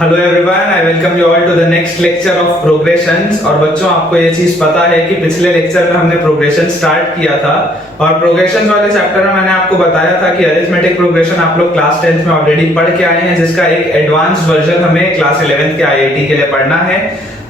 Hello everyone, I welcome you all to the next lecture of progressions. और बच्चों, आपको ये चीज पता है कि पिछले लेक्चर में हमने प्रोग्रेशन स्टार्ट किया था और प्रोग्रेशन वाले चैप्टर में मैंने आपको बताया था कि अरिथमेटिक प्रोग्रेशन आप लोग क्लास 10th में ऑलरेडी पढ़ के आए हैं, जिसका एक एडवांस वर्जन हमें क्लास 11th के आईआईटी के लिए पढ़ना है।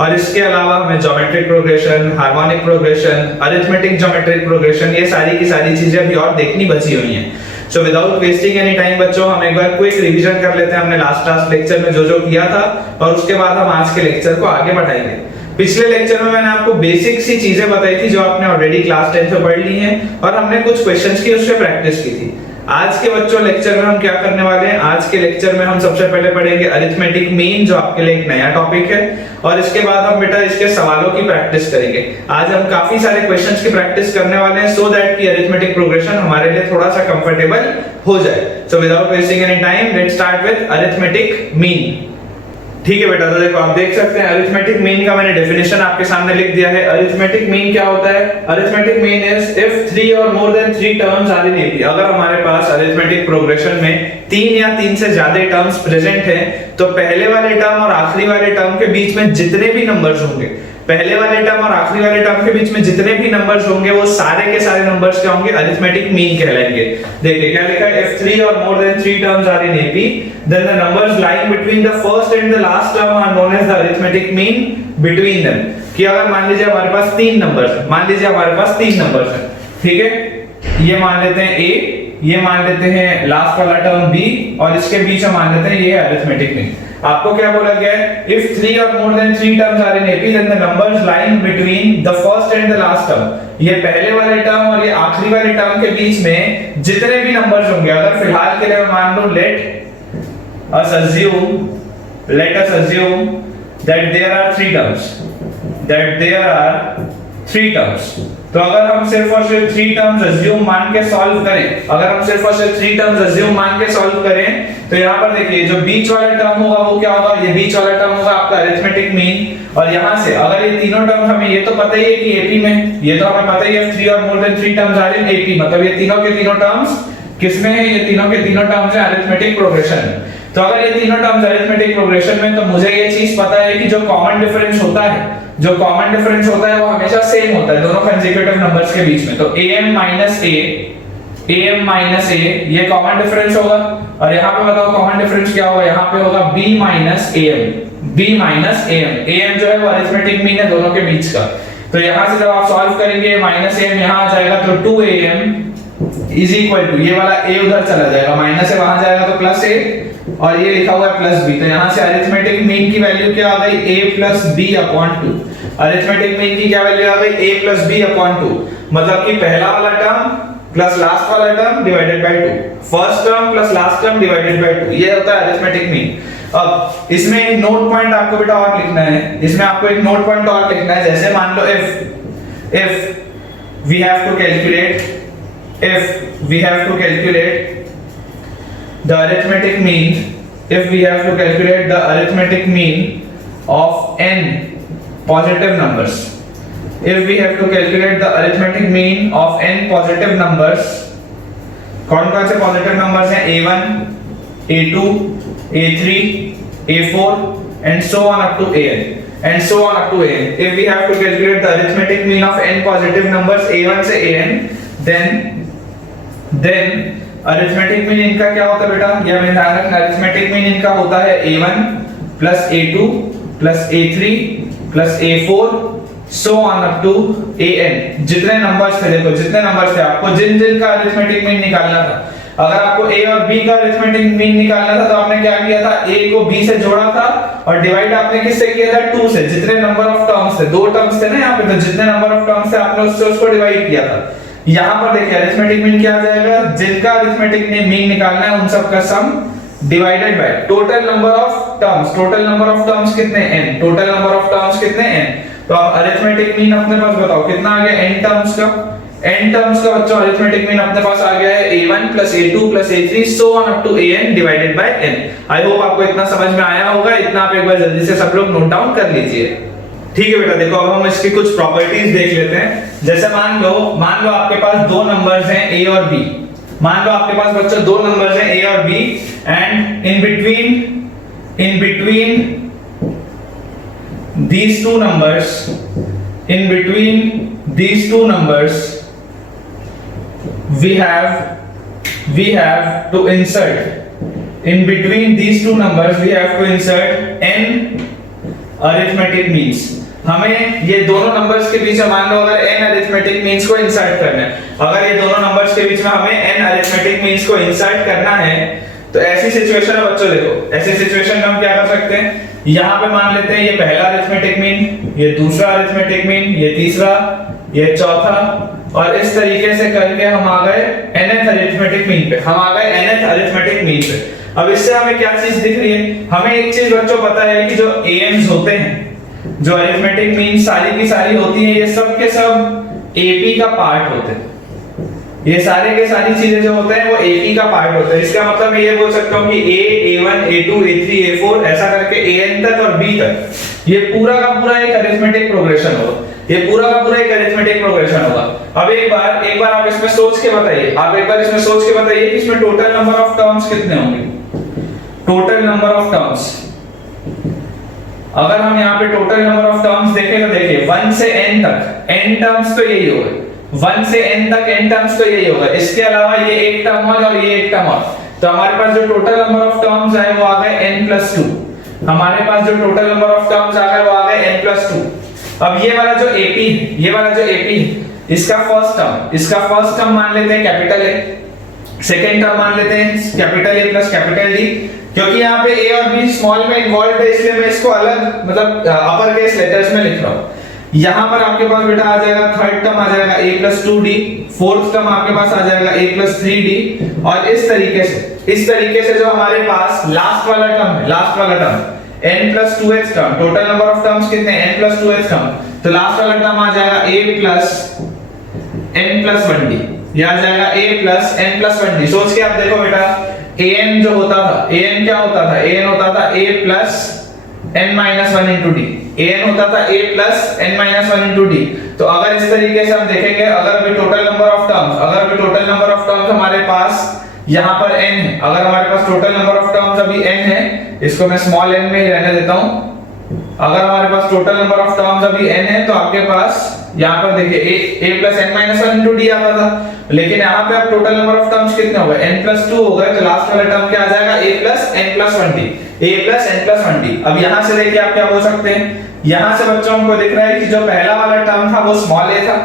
और इसके अलावा हमें geometric progression, harmonic progression, arithmetic geometric progression, ये सारी की सारी चीजें अभी और देखनी बची हुई हैं। So without wasting any time बच्चों, हम एक बार क्विक रिवीजन कर लेते हैं हमने लास्ट लेक्चर में जो जो किया था, और उसके बाद हम आज के लेक्चर को आगे बढ़ाएंगे। पिछले लेक्चर में मैंने आपको बेसिक सी चीजें बताई थी जो आपने ऑलरेडी क्लास 10 में पढ़ ली हैं, और हमने कुछ क्वेश्चंस की उससे प्रैक्टिस की थी। आज के बच्चों लेक्चर में हम क्या करने वाले हैं? आज के लेक्चर में हम सबसे पहले पढ़ेंगे अरिथमेटिक मीन, जो आपके लिए एक नया टॉपिक है, और इसके बाद हम बेटा इसके सवालों की प्रैक्टिस करेंगे। आज हम काफी सारे क्वेश्चंस की प्रैक्टिस करने वाले हैं सो दैट कि अरिथमेटिक प्रोग्रेशन हमारे लिए थोड़ा सा कंफर्टेबल हो जाए। So without wasting any time, let's start with arithmetic mean. ठीक है बेटा, तो देखो आप देख सकते हैं अरिथमेटिक मीन का मैंने डेफिनेशन आपके सामने लिख दिया है। अरिथमेटिक मीन क्या होता है? अरिथमेटिक मीन इज इफ 3 और more than 3 terms are in AP. अगर हमारे पास अरिथमेटिक प्रोग्रेशन में 3 या 3 से ज्यादा टर्म्स प्रेजेंट हैं, तो पहले वाले टर्म और आखिरी वाले टर्म के बीच में जितने भी नंबर्स होंगे, पहले वाले टर्म और आखिरी वाले टर्म के बीच में जितने भी नंबर्स होंगे, वो सारे के सारे नंबर्स क्या होंगे? अरिथमेटिक मीन कहलाएंगे। देखिए क्या लिखा है, if 3 or more than 3 terms are in AP, then the numbers lying between the first and the last term are known as the arithmetic mean between them। कि अगर मान लीजिए हमारे पास 3 नंबर्स हैं, मान लीजिए हमारे पास 3 नंबर्स हैं, ठीक है, ये मान लेते हैं A, ये मान लेते हैं लास्ट वाला टर्म B, और इसके बीच में मान लेते हैं ये अरिथमेटिक मीन। आपको क्या बोला गया है? If 3 or more than 3 terms are in AP, then the numbers lying between the first and the last term, ये पहले वाले टर्म और ये आखिरी वाले टर्म के बीच में जितने भी नंबर्स होंगे, अगर फिलहाल के लिए मैं मान लूं let us assume that there are 3 terms, तो अगर हम सिर्फ और सिर्फ 3 टर्म्स अज्यूम मान के सॉल्व करें, अगर हम सिर्फ और सिर्फ 3 टर्म्स अज्यूम मान के सॉल्व करें, तो यहाँ पर देखिए जो बीच वाला टर्म होगा वो क्या होगा? ये बीच वाला टर्म होगा आपका अरिथमेटिक मीन। और यहाँ से अगर ये तीनों टर्म्स, हमें ये तो पता ही है कि एपी में, ये तो हमें पता ही है 3 और more than 3 terms are in AP, मतलब ये तीनों के तीनों टर्म्स किसमें है? ये तीनों के तीनों टर्म्स है अरिथमेटिक प्रोग्रेशन में। तो अगर ये तीनों टर्म्स अरिथमेटिक प्रोग्रेशन में, तो मुझे ये चीज पता है कि जो कॉमन डिफरेंस होता है, जो कॉमन डिफरेंस होता है वो हमेशा सेम होता है दोनों कंसेक्यूटिव नंबर्स के बीच में। तो am माइनस a ये कॉमन डिफरेंस होगा, और यहाँ पे बताओ कॉमन डिफरेंस क्या होगा? यहाँ पे होगा b माइनस am। am जो है वो अरिथमेटिक मीन है दोनों के बीच का। तो यहाँ से जब आप सॉल्व करेंगे माइनस am यहाँ आ जाएगा, तो 2am इज इक्वल टू, ये वाला a उधर चला जाएगा, माइनस से वहां जाएगा तो प्लस a, और ये लिखा हुआ है प्लस b। तो यहाँ से अरिथमेटिक मीन की वैल्यू क्या आ गई? a plus b upon 2। Arithmetic mean की क्या वैल्यू आ गई? a प्लस b अपॉन 2, मतलब कि पहला वाला टर्म प्लस लास्ट वाला term divided by 2, first term plus last term divided by 2, ये होता है अरिथमेटिक मीन। अब इसमें एक नोट पॉइंट आपको बेटा और लिखना है, इसमें आपको एक नोट पॉइंट और लिखना है। जैसे मान लो if we have to calculate the arithmetic mean of n positive numbers, if we have to calculate the arithmetic mean of n positive numbers, कौन कौन से पॉजिटिव नंबर्स हैं? a1, a2, a3, a4 and so on up to an, if we have to calculate the arithmetic mean of n positive numbers a1 से an, then arithmetic mean इनका क्या होता है बेटा? ये हमें ध्यान रखना, अरिथमेटिक मीन इनका होता है a1 plus a2 plus a3 plus a4 so on up to an। जितने नंबर्स थे, देखो जितने नंबर्स थे, आपको जिन जिन का अरिथमेटिक मीन निकालना था, अगर आपको a और b का अरिथमेटिक मीन निकालना था, तो आपने क्या किया था? a को b से जोड़ा था और डिवाइड आपने किससे किया था? 2 से। जितने नंबर ऑफ टर्म्स थे, 2 टर्म्स थे ना यहाँ पे, तो जितने नंबर ऑफ टर्म्स थे आपने उससे उसको डिवाइड किया था। यहाँ पर देखिए अरिथमेटिक मीन क्या आ जाएगा? जिनका अरिथमेटिक मीन निकालना है उन सब का सम divided by total number of terms. Total number of terms कितने? n। Total number of terms कितने? n। तो अब अरिथमेटिक मीन अपने पास बताओ कितना आ गया? n टर्म्स का। n टर्म्स का बच्चों अरिथमेटिक मीन अपने पास आ गया है a1 plus a2 plus a3 so on up to an divided by n। I hope आपको इतना समझ में आया होगा, इतना आप एक बार जल्दी से सब लोग नोट डाउन कर लीजिए। ठीक है बेटा, देखो अब हम इसकी कुछ प्रॉपर्टीज देख लेते हैं। जैसे मान लो आपके पास 2 नंबर्स हैं a और b, मान लो आपके पास बच्चों 2 नंबर्स हैं a और b, and in between in between these two numbers, in between these two numbers, we have to insert, in between these two numbers we have to insert n arithmetic means. हमें ये दोनों numbers के बीच में मान लो अगर n arithmetic means को insert करना है, अगर ये दोनों नंबर्स के बीच में हमें n अरिथमेटिक मीन्स को इंसर्ट करना है, तो ऐसी सिचुएशन में बच्चों देखो, ऐसी सिचुएशन में हम क्या कर सकते हैं, यहाँ पे मान लेते हैं ये पहला अरिथमेटिक मीन, ये दूसरा अरिथमेटिक मीन, ये तीसरा, ये चौथा, और इस तरीके से करके हम आ गए nth अरिथमेटिक मीन पे, हम आ गए nth अरिथमेटिक मीन पे। अब इससे हमें क्या चीज दिख रही है, हमें एक चीज बच्चों पता है कि जो AMs होते हैं, जो अरिथमेटिक मीन सारी की सारी होती है, ये सब के सब AP का पार्ट होते हैं। ये सारे के सारी चीजें जो होते हैं वो AP का पार्ट होते हैं। इसका मतलब मैं ये बोल सकता हूँ कि A, A1, A2, A3, A4 ऐसा करके AN तक और B तक ये पूरा का पूरा एक अरिथमेटिक प्रोग्रेशन होगा, ये पूरा का पूरा एक अरिथमेटिक प्रोग्रेशन होगा। अब एक बार आप इसमें सोच के बताइए, आप एक बार इसमें सोच के बताइए कि इसमें टोटल नंबर ऑफ टर्म्स कितने होंगे, टोटल नंबर ऑफ टर्म्स। अगर हम यहाँ पे टोटल नंबर ऑफ टर्म्स देखें तो देखिए 1 से n तक n टर्म्स तो यही होगा, 1 से n तक n टर्म्स तो यही होगा, इसके अलावा ये एक टर्म और ये एक टर्म और, तो हमारे पास जो टोटल नंबर ऑफ टर्म्स आए वो आ गए n+2, हमारे पास जो टोटल नंबर ऑफ टर्म्स आ गए वो आ गए n+2। अब ये वाला जो AP, ये वाला जो AP, इसका फर्स्ट टर्म मान लेते हैं कैपिटल A, सेकंड टर्म मान लेते हैं capital A plus capital D, क्योंकि यहाँ पे A और B स्मॉल में इन्वॉल्व है इसलिए मैं इसको अलग मतलब अपर केस लेटर्स में लिख रहा हूँ। यहाँ पर आपके पास बेटा आ जाएगा थर्ड टर्म आ जाएगा A+2D, फोर्थ टर्म आपके पास आ जाएगा A+3D, और इस तरीके से जो हमारे पास लास्ट वाला term n+2h term, total number of terms कितने n+2h टर्म, तो लास्ट वाला टर्म आ जाएगा A+n+1D, ये आ जाएगा A+n+1D। सोच के आप देखो बेटा, an जो होता था, an क्या होता था, an होता था A+n-1 into D, an होता था A+n-1 into D। तो अगर इस तरीके से हम देखेंगे, अगर भी टोटल नंबर ऑफ टर्म्स हमारे पास यहाँ पर n है, अगर हमारे पास टोटल नंबर ऑफ टर्म्स अभी n है, इसको मैं स्मॉल n में ही रहने देता हूँ, अगर हमारे पास टोटल नंबर ऑफ टर्म्स अभी n है तो आपके पास यहाँ पर देखिए A+n-1 into D आता था, लेकिन यहाँ पे अब टोटल नंबर ऑफ टर्म्स कितने हो गए, n+2 हो गए, तो लास्ट वाला टर्म क्या आ जाएगा A+n+1D। अब यहाँ से देखिए आप क्या बोल सकते हैं, यहाँ से बच्चों हमको दिख रहा है कि जो पहला वाला टर्म था वो स्मॉल a था,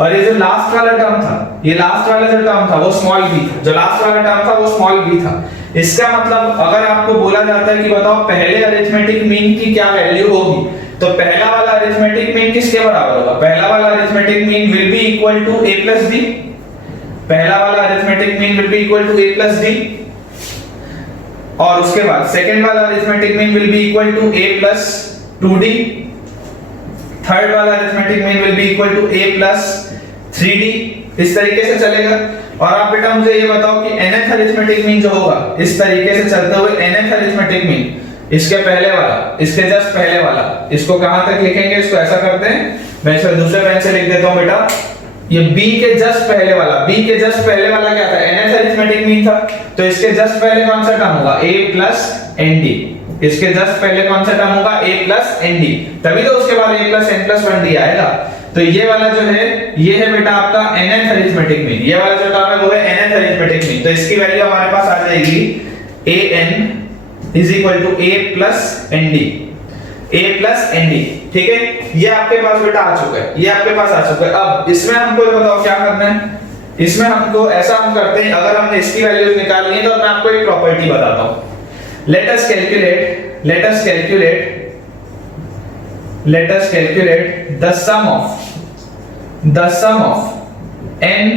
और ये जो लास्ट वाला टर्म था, ये लास्ट वाला जो टर्म था वो स्मॉल b था, जो लास्ट वाला टर्म था वो स्मॉल b था। इसका मतलब अगर आपको बोला जाता है कि बताओ पहले अरिथमेटिक मीन की क्या वैल्यू होगी, तो पहला वाला अरिथमेटिक मीन किसके बराबर होगा, पहला वाला arithmetic mean will be equal to a plus b, पहला वाला arithmetic mean will be equal to a plus b, और उसके बाद सेकंड वाला arithmetic mean will be equal to a plus 2d, third वाला arithmetic mean will be equal to a plus 3d, इस तरीके से चलेगा। और आप बेटा मुझे ये बताओ कि nth अरिथमेटिक मीन जो होगा, इस तरीके से चलते हुए nth अरिथमेटिक मीन, इसके पहले वाला, इसके जस्ट पहले वाला, इसको कहां तक लिखेंगे, इसको ऐसा करते हैं, मैं इसे दूसरे पेन से लिख देता हूं बेटा, ये b के जस्ट पहले वाला क्या था, nth अरिथमेटिक मीन था, तो इसके जस्ट पहले कौन सा टर्म होगा, a प्लस nd, इसके जस्ट पहले कौन सा टर्म होगा, a प्लस nd, तभी तो उसके बाद a प्लस n+1d आएगा। तो ये वाला जो है, ये है बेटा आपका nth अरिथमेटिक मीन, ये वाला जो टर्म है वो है nth अरिथमेटिक मीन, तो इसकी वैल्यू हमारे पास आ जाएगी an is equal to a plus nd, ठीक है। ये आपके पास बेटा आ चुका है, ये आपके पास आ चुका है। अब इसमें हमको ये बताओ क्या करना है, इसमें हमको ऐसा हम करते हैं, अगर हमने इसकी वैल्यूज निकालनी है तो मैं आपको एक प्रॉपर्टी बताता हूं। Let us calculate the sum of n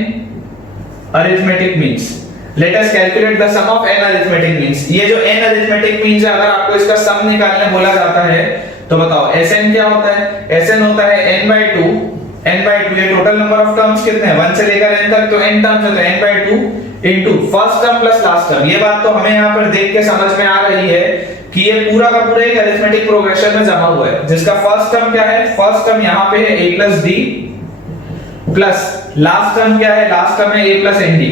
arithmetic means. Let us calculate the sum of n arithmetic means। ये जो n arithmetic means है, अगर आपको इसका सम निकालने बोला जाता है तो बताओ Sn क्या होता है, Sn होता है n/2, ये टोटल नंबर ऑफ टर्म्स कितने हैं 1 से लेकर n तक, तो n टर्म्स होते हैं n/2 into first term plus last term. ये बात तो हमें यहाँ पर देख के समझ में आ रही है कि ये पूरा का पूरा एक अरिथमेटिक प्रोग्रेशन में जमा हुआ है, जिसका फर्स्ट टर्म क्या है, फर्स्ट टर्म यहाँ पे है a plus d plus last term क्या है, लास्ट टर्म है a plus nd,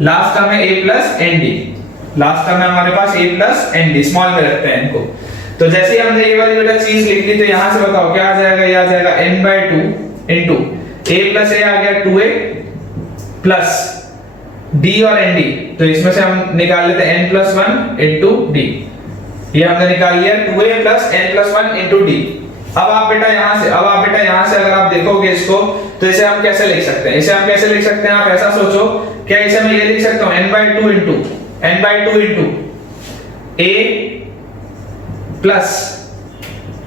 last term है a plus nd। Last term है हमारे पास a plus N D, small में रखते हैं इनको। तो जैसे ही हमने ये वाली बेटा चीज लिख ली, तो यहां से बताओ क्या आ जाएगा, ये आ जाएगा n/2 into a plus a आ गया 2a प्लस d और nd, तो इसमें से हम निकाल लेते हैं n+1 इनटू d। ये हमने निकाल लिया 2a plus n+1 into d। अब आप बेटा यहां से अगर आप देखोगे इसको, तो इसे हम कैसे लिख सकते हैं, इसे हम कैसे लिख सकते हैं, आप ऐसा सोचो, क्या इसे मैं ये लिख सकता हूं n/2 into a plus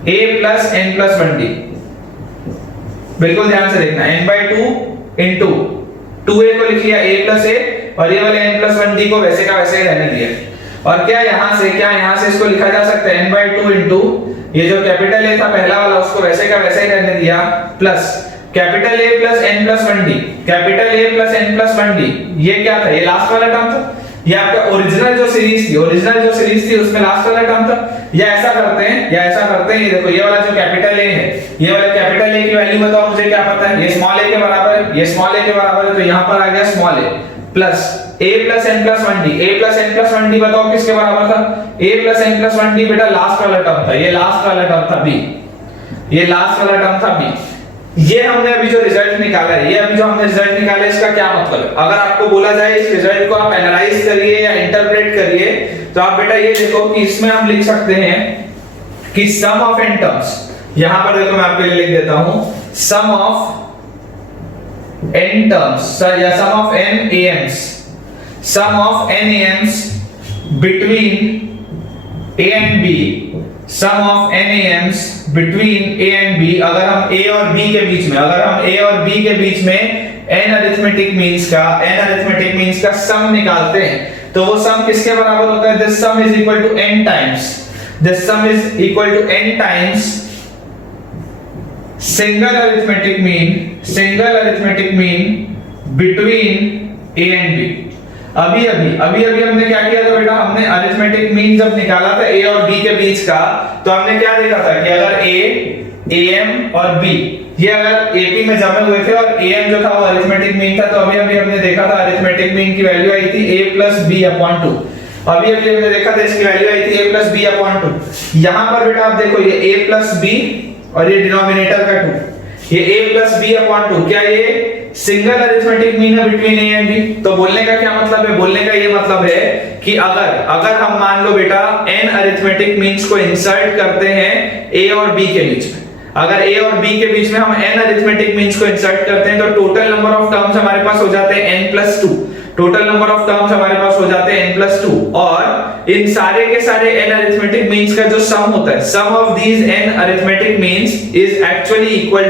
n+1d। बिल्कुल ध्यान से देखना, n/2 इनटू 2a को लिख लिया a प्लस a, और ये वाले n+1d को वैसे का वैसे ही रहने दिया। और क्या यहां से इसको लिखा जा सकता है n/2 इनटू ये जो कैपिटल A था पहला वाला, उसको वैसे का वैसे ही रहने दिया, plus capital A plus n+1d, capital A plus n+1d। ये क्या था, ये लास्ट वाला टर्म था, ये आपका ओरिजिनल जो सीरीज थी उसमें लास्ट वाला टर्म था। या ऐसा करते हैं, ये देखो ये वाला जो कैपिटल A है, ये वाला कैपिटल A की वैल्यू बताओ मुझे, क्या पता है, ये स्मॉल a के बराबर है, ये स्मॉल a के बराबर है, तो यहां पर आ गया small a plus a plus n+1d। a plus n+1d बताओ किसके बराबर था, a प्लस n+1d बेटा लास्ट वाला टर्म था, ये लास्ट वाला टर्म था b, ये लास्ट वाला टर्म था b। ये हमने अभी जो रिजल्ट निकाला है, इसका क्या मतलब है, अगर आपको बोला जाए इस रिजल्ट को आप एनालाइज करिए या इंटरप्रेट करिए, तो आप बेटा ये देखो कि इसमें हम लिख सकते हैं कि सम ऑफ n टर्म्स, यहां पर देखो मैं आपके लिए लिख देता हूं, सम ऑफ n टर्म्स या sum of n AMs between a and b, sum of n AMs between a and b, अगर हम a और b के बीच में n अरिथमेटिक मीन्स का सम निकालते हैं, तो वो सम किसके बराबर होता है, this sum is equal to n times single arithmetic mean between a and b। अभी हमने क्या किया था बेटा, हमने अरिथमेटिक मीन जब निकाला था a और b के बीच का, तो हमने क्या देखा था कि अगर a, am और b ये अगर ap में जमे हुए थे और am जो था वो अरिथमेटिक मीन था, तो अभी हमने देखा था अरिथमेटिक मीन की वैल्यू आई थी a प्लस b अपॉन 2। अभी हमने देखा था इसकी वैल्यू आई थी a प्लस b अपॉन 2। यहां पर बेटा आप देखो ये a प्लस b और ये डिनोमिनेटर का 2, ये a प्लस b अपॉन 2, क्या ये सिंगल अरिथमेटिक मीन है बिटवीन a एंड b। तो बोलने का क्या मतलब है, बोलने का ये मतलब है कि अगर हम मान लो बेटा n अरिथमेटिक मीन्स को इंसर्ट करते हैं a और b के बीच में, अगर a और b के बीच में हम n अरिथमेटिक मीन्स को इंसर्ट करते हैं, तो टोटल नंबर ऑफ टर्म्स हमारे पास हो जाते हैं n+2, total number of terms हमारे पास हो जाते हैं n+2, और इन सारे के सारे n अरिथमेटिक मीन्स का जो सम होता है, sum of these n arithmetic means is actually equal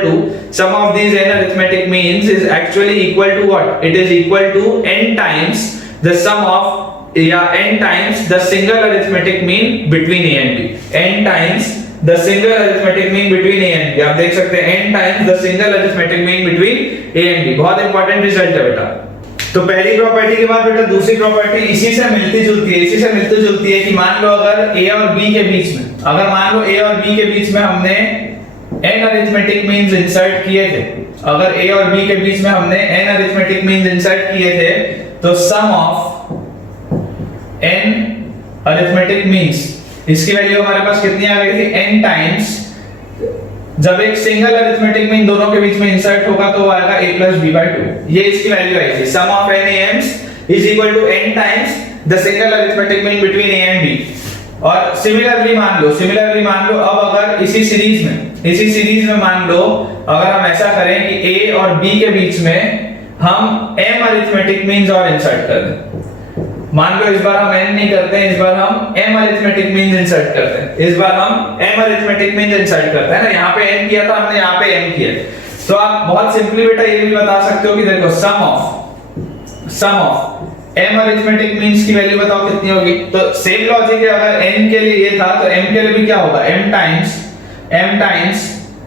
to what, it is equal to n times the sum of या n times the single arithmetic mean between a and b, n times the single arithmetic mean between a and b। आप देख सकते हैं n times the single arithmetic mean between a and b। बहुत important result है बेटा। तो पहली property के बाद बेटा दूसरी प्रॉपर्टी इसी से मिलती जुलती है कि मान लो अगर a और b के बीच में, हमने n अरिथमेटिक मीन्स इंसर्ट किए थे, तो सम ऑफ n अरिथमेटिक मीन्स, इसकी वैल्यू हमारे पास कितनी आ गई थी, n टाइम्स, जब एक सिंगल अरिथमेटिक मीन दोनों के बीच में इंसर्ट होगा तो वो आएगा a प्लस b/2, ये इसकी वैल्यू आई थी। Sum of n AMs is equal to n times the single arithmetic mean between a and b। और सिमिलरली मान लो अब अगर इसी सीरीज में मान लो अगर हम ऐसा करें कि a और b के बीच में हम m अरिथमेटिक मीन्स और इंसर्ट कर दें, मान लो इस बार हम n नहीं करते हैं, इस बार हम m अरिथमेटिक मीन्स इंसर्ट करते हैं, ना यहाँ पे n किया था हमने, यहाँ पे m किया। तो आप बहुत सिंपली बेटा ये भी बता सकते हो कि देखो सम ऑफ m अरिथमेटिक मीन्स की वैल्यू बताओ कितनी होगी। तो सेम लॉजिक है, अगर n के लिए ये था तो m के लिए भी क्या होगा, m times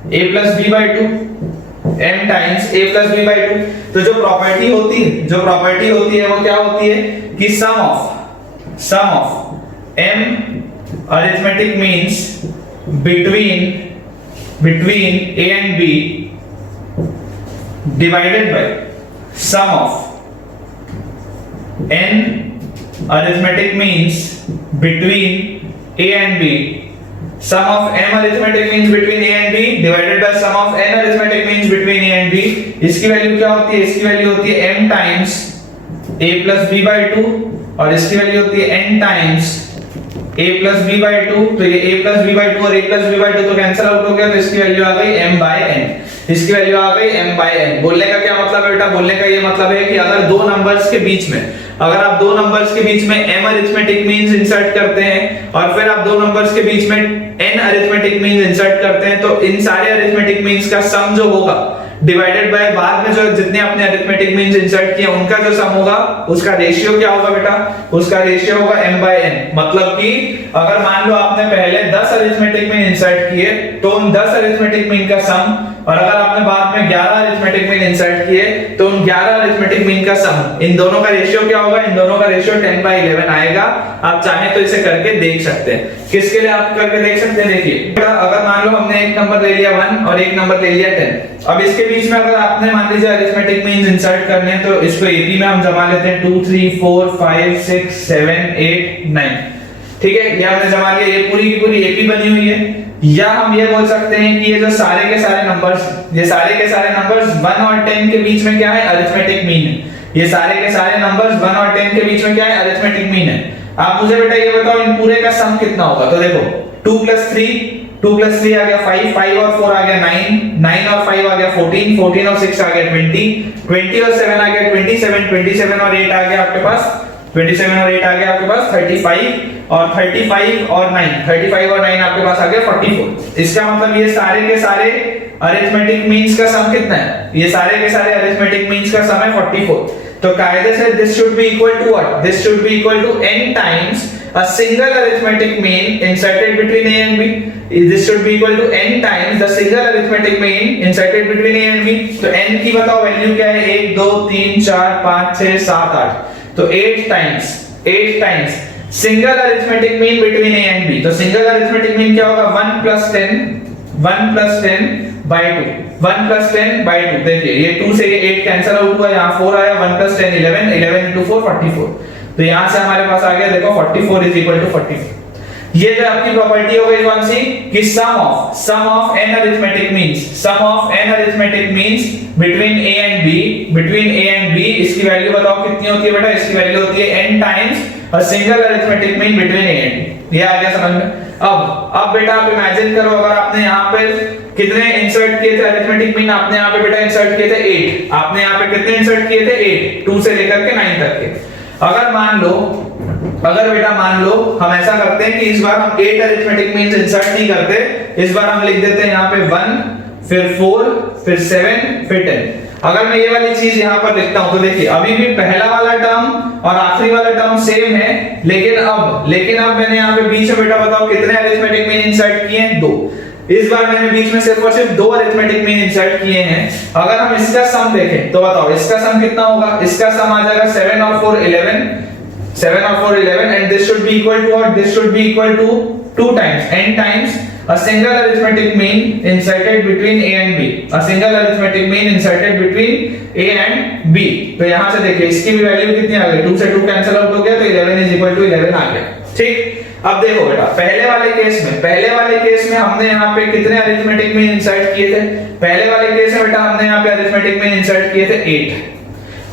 a plus b/2, m times a plus b/2। तो जो प्रॉपर्टी होती है वो क्या होती है कि sum of m arithmetic means between a and b divided by sum of n arithmetic means between A and B. Sum of m arithmetic means between A and B divided by sum of n arithmetic means between A and B. इसकी value क्या होती है? इसकी value होती है m times a plus b by 2 और इसकी value होती है n times a plus b by 2. तो ये a plus b by 2 और a plus b by 2 तो कैंसिल आउट हो गया, तो इसकी वैल्यू आ गई m by n. इसकी वैल्यू आ गई m by n. बोलने का क्या मतलब है बेटा? बोलने का ये मतलब है कि अगर दो नंबर्स के बीच में, अगर आप दो नंबर्स के बीच में m अरिथमेटिक मीन्स इंसर्ट करते हैं और फिर आप दो नंबर्स के बीच में n अरिथमेटिक मीन्स इंसर्ट करते हैं, तो इन सारे अरिथमेटिक मीन्स का सम जो होगा डिवाइडेड बाय बाद में जो जितने आपने अरिथमेटिक मीन्स इंसर्ट किए उनका जो सम होगा उसका रेशियो क्या होगा बेटा? उसका रेशियो होगा m by n. मतलब कि अगर मान लो आपने पहले 10 अरिथमेटिक मीन इंसर्ट किए तो उन 10 अरिथमेटिक मीन का सम, और अगर आपने बाद में 11 अरिथमेटिक मीन इंसर्ट किए तो उन 11 अरिथमेटिक मीन का सम, इन दोनों का रेशियो क्या होगा? इन दोनों का रेशियो 10 by 11 आएगा. आप चाहें तो इसे करके देख सकते हैं. किसके लिए आप करके देख सकते हैं? देखिए अगर मान लो हमने एक नंबर ले लिया 1 और एक नंबर ले लिया 10. अब इसके बीच में अगर आपने मान लीजिए अरिथमेटिक मीन्स इंसर्ट करने हैं तो इसको एपी में हम जमा लेते हैं 2 3 4 5 6 7 8 9. ठीक है, ये हमने जमा लिया, ये पूरी की पूरी एपी बनी हुई है. या हम ये बोल सकते हैं कि ये जो सारे के सारे नंबर्स, ये सारे के सारे नंबर्स 1 और 10 के बीच में क्या है? अरिथमेटिक मीन है. ये सारे के सारे नंबर्स 1 और 10 के बीच में क्या है? अरिथमेटिक मीन है. आप मुझे बेटा ये बताओ इन पूरे का सम कितना होगा? तो देखो 2 plus 3 आ गया 5 और 4 आ गया 9 और 5 आ गया 14 और 6 आ गया 20 और 7 आ गया 27 और 8 आ गया आपके पास 35 और 35 और 9 आपके पास आ गया 44. इसका मतलब ये सारे के सारे अरिथमेटिक मीन्स का सम कितना है? ये सारे के सारे अरिथमेटिक मीन्स का सम है 44. तो कायदे से this should be equal to what? This should be equal to n times a single arithmetic mean inserted between a and b. This should be equal to n times the single arithmetic mean inserted between a and b. तो n की बताओ value क्या है? 1 2 3 4 5 6 7 8. तो 8 times single arithmetic mean between a and b. तो single arithmetic mean क्या होगा? 1 plus 10 by 2. 1 plus 10 by 2. देखिए ये 2 से ये 8 कैंसिल आउट हुआ, यहाँ 4 आया. 1 plus 10 11 into 4 44. तो यहां से हमारे पास आ गया देखो 44 is equal to 44. ये जो आपकी प्रॉपर्टी हो गई कौन सी? कि sum of n arithmetic means between a and b. इसकी वैल्यू बताओ कितनी होती है बेटा? इसकी वैल्यू होती है n times a single arithmetic mean between a and b. ये आ गया समझ में? अब बेटा आप इमेजिन करो अगर आपने यहाँ पे कितने इंसर्ट किए थे अरिथमेटिक मीन? आपने यहाँ पे बेटा इंसर्ट किए थे 8. आपने यहाँ पे कितने इंसर्ट किए थे? 8. 2 से लेकर के 9 तक के. अगर बेटा मान लो हम ऐसा करते हैं कि इस बार हम 8 अरिथमेटिक मीन्स इंसर्ट नहीं करते, इस बार हम लिख देते हैं यहाँ पे 1 फिर 4 फिर 7 फिर 10. अगर मैं ये वाली चीज यहाँ पर लिखता हूँ तो देखिए अभी भी पहला वाला टर्म और आखिरी वाला टर्म सेम है, लेकिन अब मैंने यहाँ पे बीच में बेटा बताओ कितने अरिथमेटिक मीन इंसर्ट किए हैं? 2. इस बार मैंने बीच में सिर्फ और सिर्फ 2 अरिथमेटिक मीन इंसर्ट किए हैं. अगर हम इसका सम देखें तो बताओ इसका सम कितना होगा? इसका सम आ जाएगा 7 और 4 11 and this should be equal to what? This should be equal to 2 times n times a single arithmetic mean inserted between a and b. A single arithmetic mean inserted between a and b. तो यहां से देखिए इसकी भी value कितनी आ गई? 2 से 2 cancel out हो गया तो 11 is equal to 11 आ गया. ठीक. अब देखो बेटा पहले वाले केस में हमने यहाँ पे कितने अरिथमेटिक मीन इंसर्ट किए थे? पहले वाले केस में बेटा हमने यहाँ पे अरिथमेटिक मीन इंसर्ट किए थे 8.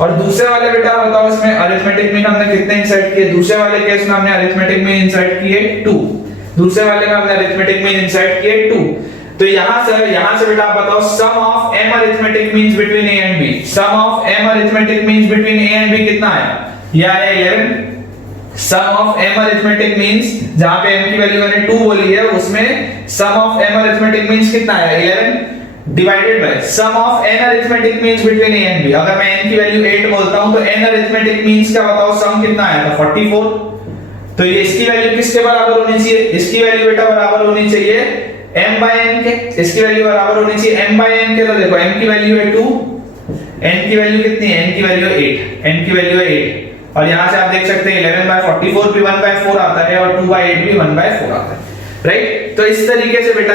और दूसरे वाले बेटा बताओ इसमें अरिथमेटिक मीन हमने कितने इंसर्ट किए? दूसरे वाले केस में हमने अरिथमेटिक मीन इंसर्ट किए 2. दूसरे वाले में हमने अरिथमेटिक मीन इंसर्ट किए 2. तो यहां से बेटा आप बताओ sum of m arithmetic means between a and b. Sum of m arithmetic means between a and b कितना आया? ये आया 11. Sum of m arithmetic means जहां पे m की वैल्यू मैंने 2 बोली है उसमें sum of m arithmetic means कितना आया? 11 divided by sum of n arithmetic means between a and b. अगर मैं n की वैल्यू 8 बोलता हूं तो n अरिथमेटिक मीन्स का बताओ सम कितना आया था? 44. तो ये इसकी वैल्यू किसके बराबर होनी चाहिए? इसकी वैल्यू बेटा बराबर होनी चाहिए m by n के. इसकी वैल्यू बराबर होनी चाहिए m by n के. तो देखो m की वैल्यू है 2, n की वैल्यू कितनी है? n की वैल्यू है 8. n की वैल्यू है 8 और यहां से आप देख सकते हैं 11 by 44 भी 1 by 4 आता है और 2 by 8 भी 1 by 4 आता है. राइट. तो इस तरीके से बेटा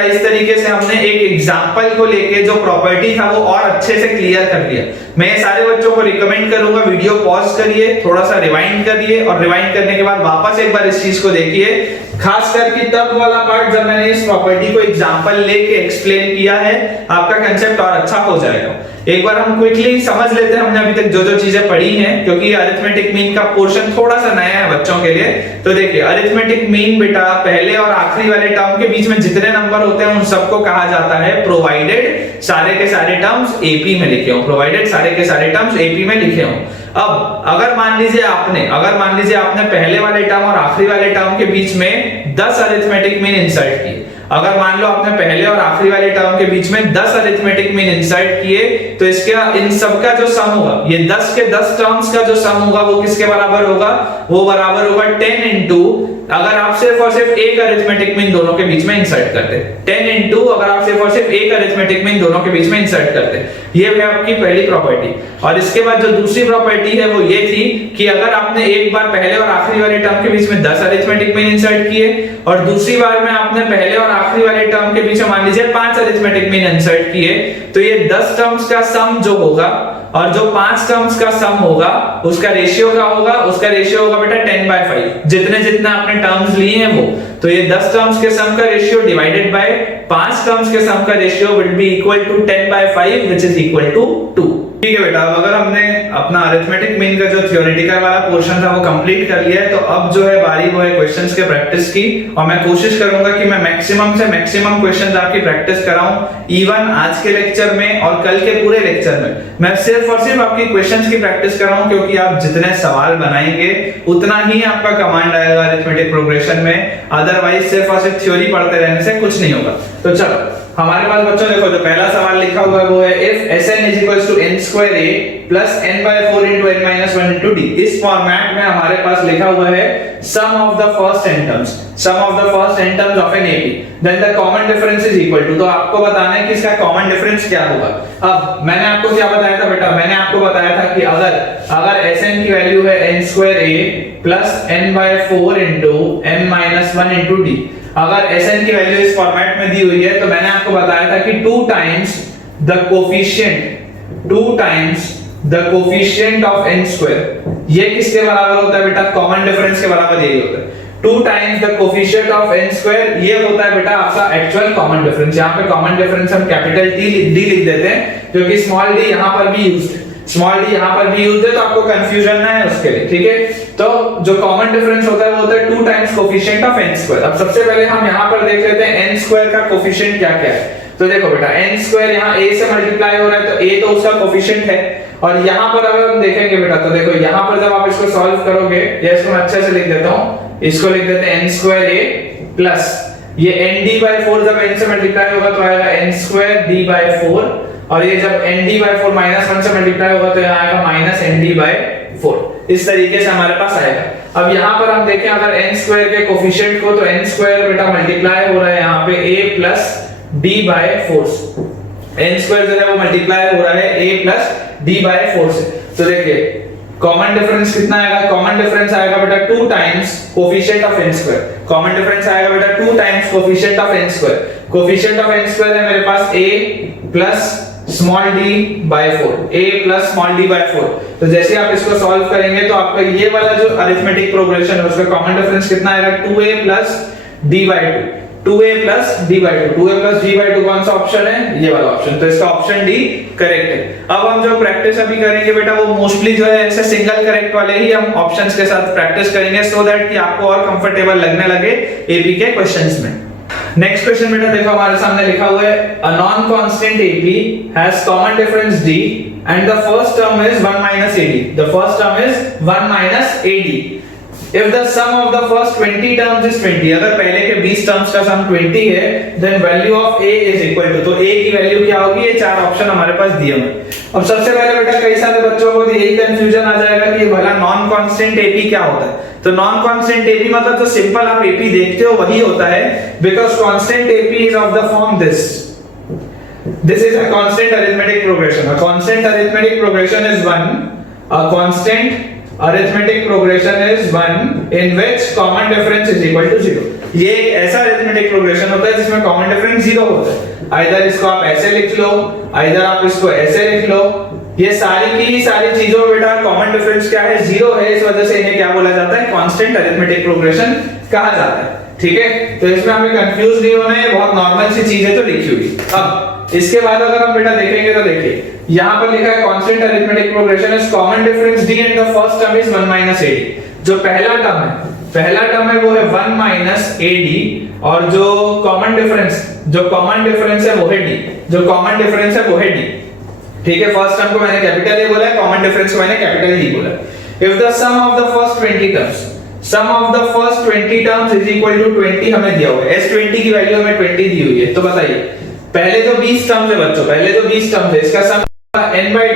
हमने एक एग्जांपल को लेके जो प्रॉपर्टी था वो और अच्छे से क्लियर कर दिया. मैं सारे बच्चों को रिकमेंड करूंगा वीडियो पॉज करिए, थोड़ा सा रिवाइंड करिए और रिवाइंड करने के बाद वापस एक बार इस चीज को देखिए, खास करके तब वाला पार्ट जब मैंने इस प्रॉपर्टी को एग्जांपल लेके एक्सप्लेन किया है, आपका कांसेप्ट और अच्छा हो जाएगा। एक बार हम क्विकली समझ लेते हैं हमने अभी तक जो जो चीजें पढ़ी हैं, क्योंकि अरिथमेटिक मीन का पोर्शन थोड़ा सा नया है बच्चों के लिए। तो देखिए अरिथमेटिक मीन बेटा पहले और आखिरी वाले टर्म के बीच में जितने नंबर होते हैं उन सबको कहा जाता है प्रोवाइडेड सारे के सारे टर्म्स एपी में लिखे हो, प्रोवाइडेड सारे के सारे टर्म्स एपी में लिखे हो। अब अगर मान लीजिए आपने पहले वाले टर्म और आखिरी वाले टर्म के बीच में 10 अरिथमेटिक मीन इंसर्ट किए, अगर मान लो आपने पहले और आखिरी वाले टर्म के बीच में 10 अरिथमेटिक मीन इंसर्ट किए, तो इसका इन सब का जो सम होगा, ये 10 के 10 टर्म्स का जो सम होगा वो किसके बराबर होगा, वो बराबर होगा 10 इनटू, अगर आप सिर्फ और सिर्फ एक अरिथमेटिक मीन दोनों के बीच में इंसर्ट करते, 10 इनटू अगर आप सिर्फ और सिर्फ एक अरिथमेटिक मीन दोनों के बीच में इंसर्ट करते। ये है आपकी पहली प्रॉपर्टी। और इसके बाद जो दूसरी प्रॉपर्टी है वो ये थी कि अगर आपने एक बार पहले और आखिरी वाले टर्म के बीच में 10 अरिथमेटिक मीन इंसर्ट किए और दूसरी बार में आपने पहले और आखिरी वाले टर्म के बीच में मान लीजिए 5 अरिथमेटिक मीन इंसर्ट किए, तो ये 10 टर्म्स का सम जो होगा और जो 5 टर्म्स का सम होगा उसका रेशियो क्या होगा, उसका रेशियो होगा बेटा 10/5, जितने जितने आपने टर्म्स लिए हैं वो। तो ये 10 टर्म्स के सम का रेशियो डिवाइडेड बाय 5 टर्म्स के सम का ratio will be equal to 10/5 which is equal to 2। ठीक है बेटा, अब अगर हमने अपना अरिथमेटिक मीन का जो थ्योरेटिकल वाला पोर्शन था वो कंप्लीट कर लिया है, तो अब जो है बारी वो है क्वेश्चंस के प्रैक्टिस की। और मैं कोशिश करूंगा कि मैं मैक्सिमम से मैक्सिमम क्वेश्चंस आपकी प्रैक्टिस कराऊं, इवन आज के लेक्चर में और कल के पूरे लेक्चर में मैं सिर्फ और सिर्फ आपकी क्वेश्चंस की प्रैक्टिस कराऊं, क्योंकि आप जितने सवाल बनाएंगे उतना ही आपका कमांड आएगा अरिथमेटिक प्रोग्रेशन में। अदरवाइज सिर्फ और सिर्फ थ्योरी पढ़ते रहने से कुछ नहीं होगा। तो चलो हमारे पास बच्चों देखो जो पहला सवाल लिखा हुआ है वो है if Sn is equals to n square a plus n/4 into n minus 1 into d। इस फॉर्मेट में हमारे पास लिखा हुआ है sum of the first n terms of an AP, then the common difference is equal to। तो आपको बताना है कि इसका कॉमन डिफरेंस क्या होगा। अब मैंने आपको क्या बताया था बेटा, मैंने आपको बताया था कि अगर Sn की वैल्यू है n square a plus n/4 into n minus 1 into d, अगर Sn की वैल्यू इस फॉर्मेट में दी हुई है तो मैंने आपको बताया था कि 2 times the coefficient of n square, ये किसके बराबर होता है बेटा, कॉमन डिफरेंस के बराबर यही होता है। 2 times the coefficient of n square, ये होता है बेटा आपका एक्चुअल कॉमन डिफरेंस। यहाँ पे कॉमन डिफरेंस हम कैपिटल D लिख देते हैं, क्योंकि स्मॉल d यहाँ पर भी यूज्ड है, स्मॉल d यहाँ पर भी यूज्ड है, तो आपको कंफ्यूजन ना है उसके लिए। ठीक है, तो जो कॉमन डिफरेंस होता है वो होता है 2 times coefficient of n square. अब सबसे पहले हम यहाँ पर देख लेते हैं n स्क्वायर का कोफिशिएंट क्या क्या है। तो देखो बेटा n स्क्वायर यहाँ a से मल्टीप्लाई हो रहा है, तो a तो उसका कोफिशिएंट है। और यहाँ पर अगर हम देखेंगे बेटा, तो देखो यहाँ पर जब आप इसको सॉल्व करोगे, या इसको मैं अच्छे से लिख देता हूँ, इसको लिख देते हैं n स्क्वायर a प्लस ये nd/4 जब n से मल्टीप्लाई होगा तो आएगा n स्क्वायर d/4, और ये जब nd/4 -1 से मल्टीप्लाई होगा तो यहाँ आएगा -nd/4। इस तरीके से हमारे पास आएगा। अब यहाँ पर हम देखें अगर n स्क्वायर के कोफिशिएंट को, तो n स्क्वायर बेटा मल्टीप्लाई हो रहा है यहाँ पे a प्लस d/4 से, n स्क्वायर जो है वो मल्टीप्लाई हो रहा है a प्लस d/4 से। तो देखिए कॉमन डिफरेंस कितना आएगा, कॉमन डिफरेंस आएगा बेटा 2 times coefficient of n square, common difference आएगा बेटा 2 times coefficient of n square. Coefficient of n square है मेरे पास a plus small d/4, a plus small d/4। तो जैसे आप इसको सॉल्व करेंगे तो आपका ये वाला जो अरिथमेटिक प्रोग्रेशन है उसका कॉमन डिफरेंस कितना आएगा, 2a plus d/2, 2a plus d/2, 2a plus d/2 कौन सा ऑप्शन है, ये वाला ऑप्शन। तो इसका ऑप्शन डी करेक्ट है। अब हम जो प्रैक्टिस अभी करेंगे बेटा वो मोस्टली जो है ऐसे सिंगल करेक्ट वाले ही हम ऑप्शंस के साथ प्रैक्टिस करेंगे, सो दैट कि आपको और कंफर्टेबल लगने लगे एपी के क्वेश्चंस में। नेक्स्ट क्वेश्चन बेटा देखो हमारे सामने लिखा हुआ है a non constant AP has common difference D and the first term is 1 minus AD, the first term is 1 minus AD if the sum of the first 20 terms is 20, अगर पहले के 20 टर्म्स का सम 20 है then value of A is equal to, तो A की value क्या होगी, ये चार ऑप्शन हमारे पास दिए हुए। अब सबसे पहले बेटा कई सारे बच्चों को यही कंफ्यूजन आ जाएगा कि भला नॉन कांस्टेंट एपी क्या होता है। तो नॉन कांस्टेंट एपी मतलब जो सिंपल आप एपी देखते हो वही होता है, because constant AP is of the form this is a constant arithmetic progression, a constant arithmetic progression is one, a constant arithmetic progression is one in which common difference is equal to 0। ये एक ऐसा arithmetic progression होता है जिसमें common difference 0 होता है। Either इसको आप ऐसे लिख लो, आइदर आप इसको ऐसे लिख लो, ये सारी की सारी चीजों में बेटा कॉमन डिफरेंस क्या है, जीरो है, इस वजह से इन्हें क्या बोला जाता है, कांस्टेंट अरिथमेटिक प्रोग्रेशन कहा जाता है। ठीक है, तो इसमें हमें कंफ्यूज नहीं होना है, बहुत नॉर्मल सी चीजें तो लिखी हुई। अब इसके बाद अगर हम बेटा देखेंगे तो देखिए यहाँ पर लिखा है constant arithmetic progression is common difference D and the first term is 1 minus A D. जो पहला टर्म है वो है 1 माइनस एडी, और जो कॉमन डिफरेंस है वो है डी, ठीक है। फर्स्ट टर्म को मैंने कैपिटल ए बोला है, कॉमन डिफरेंस को मैंने कैपिटल डी बोला है। If the sum of the first 20 terms is equal to 20 हमें दिया हुआ है, S20 की वैल्यू हमें 20 दी हुई है। तो बताइए पहले जो 20 टर्म्स है बच्चों, इसका सम n by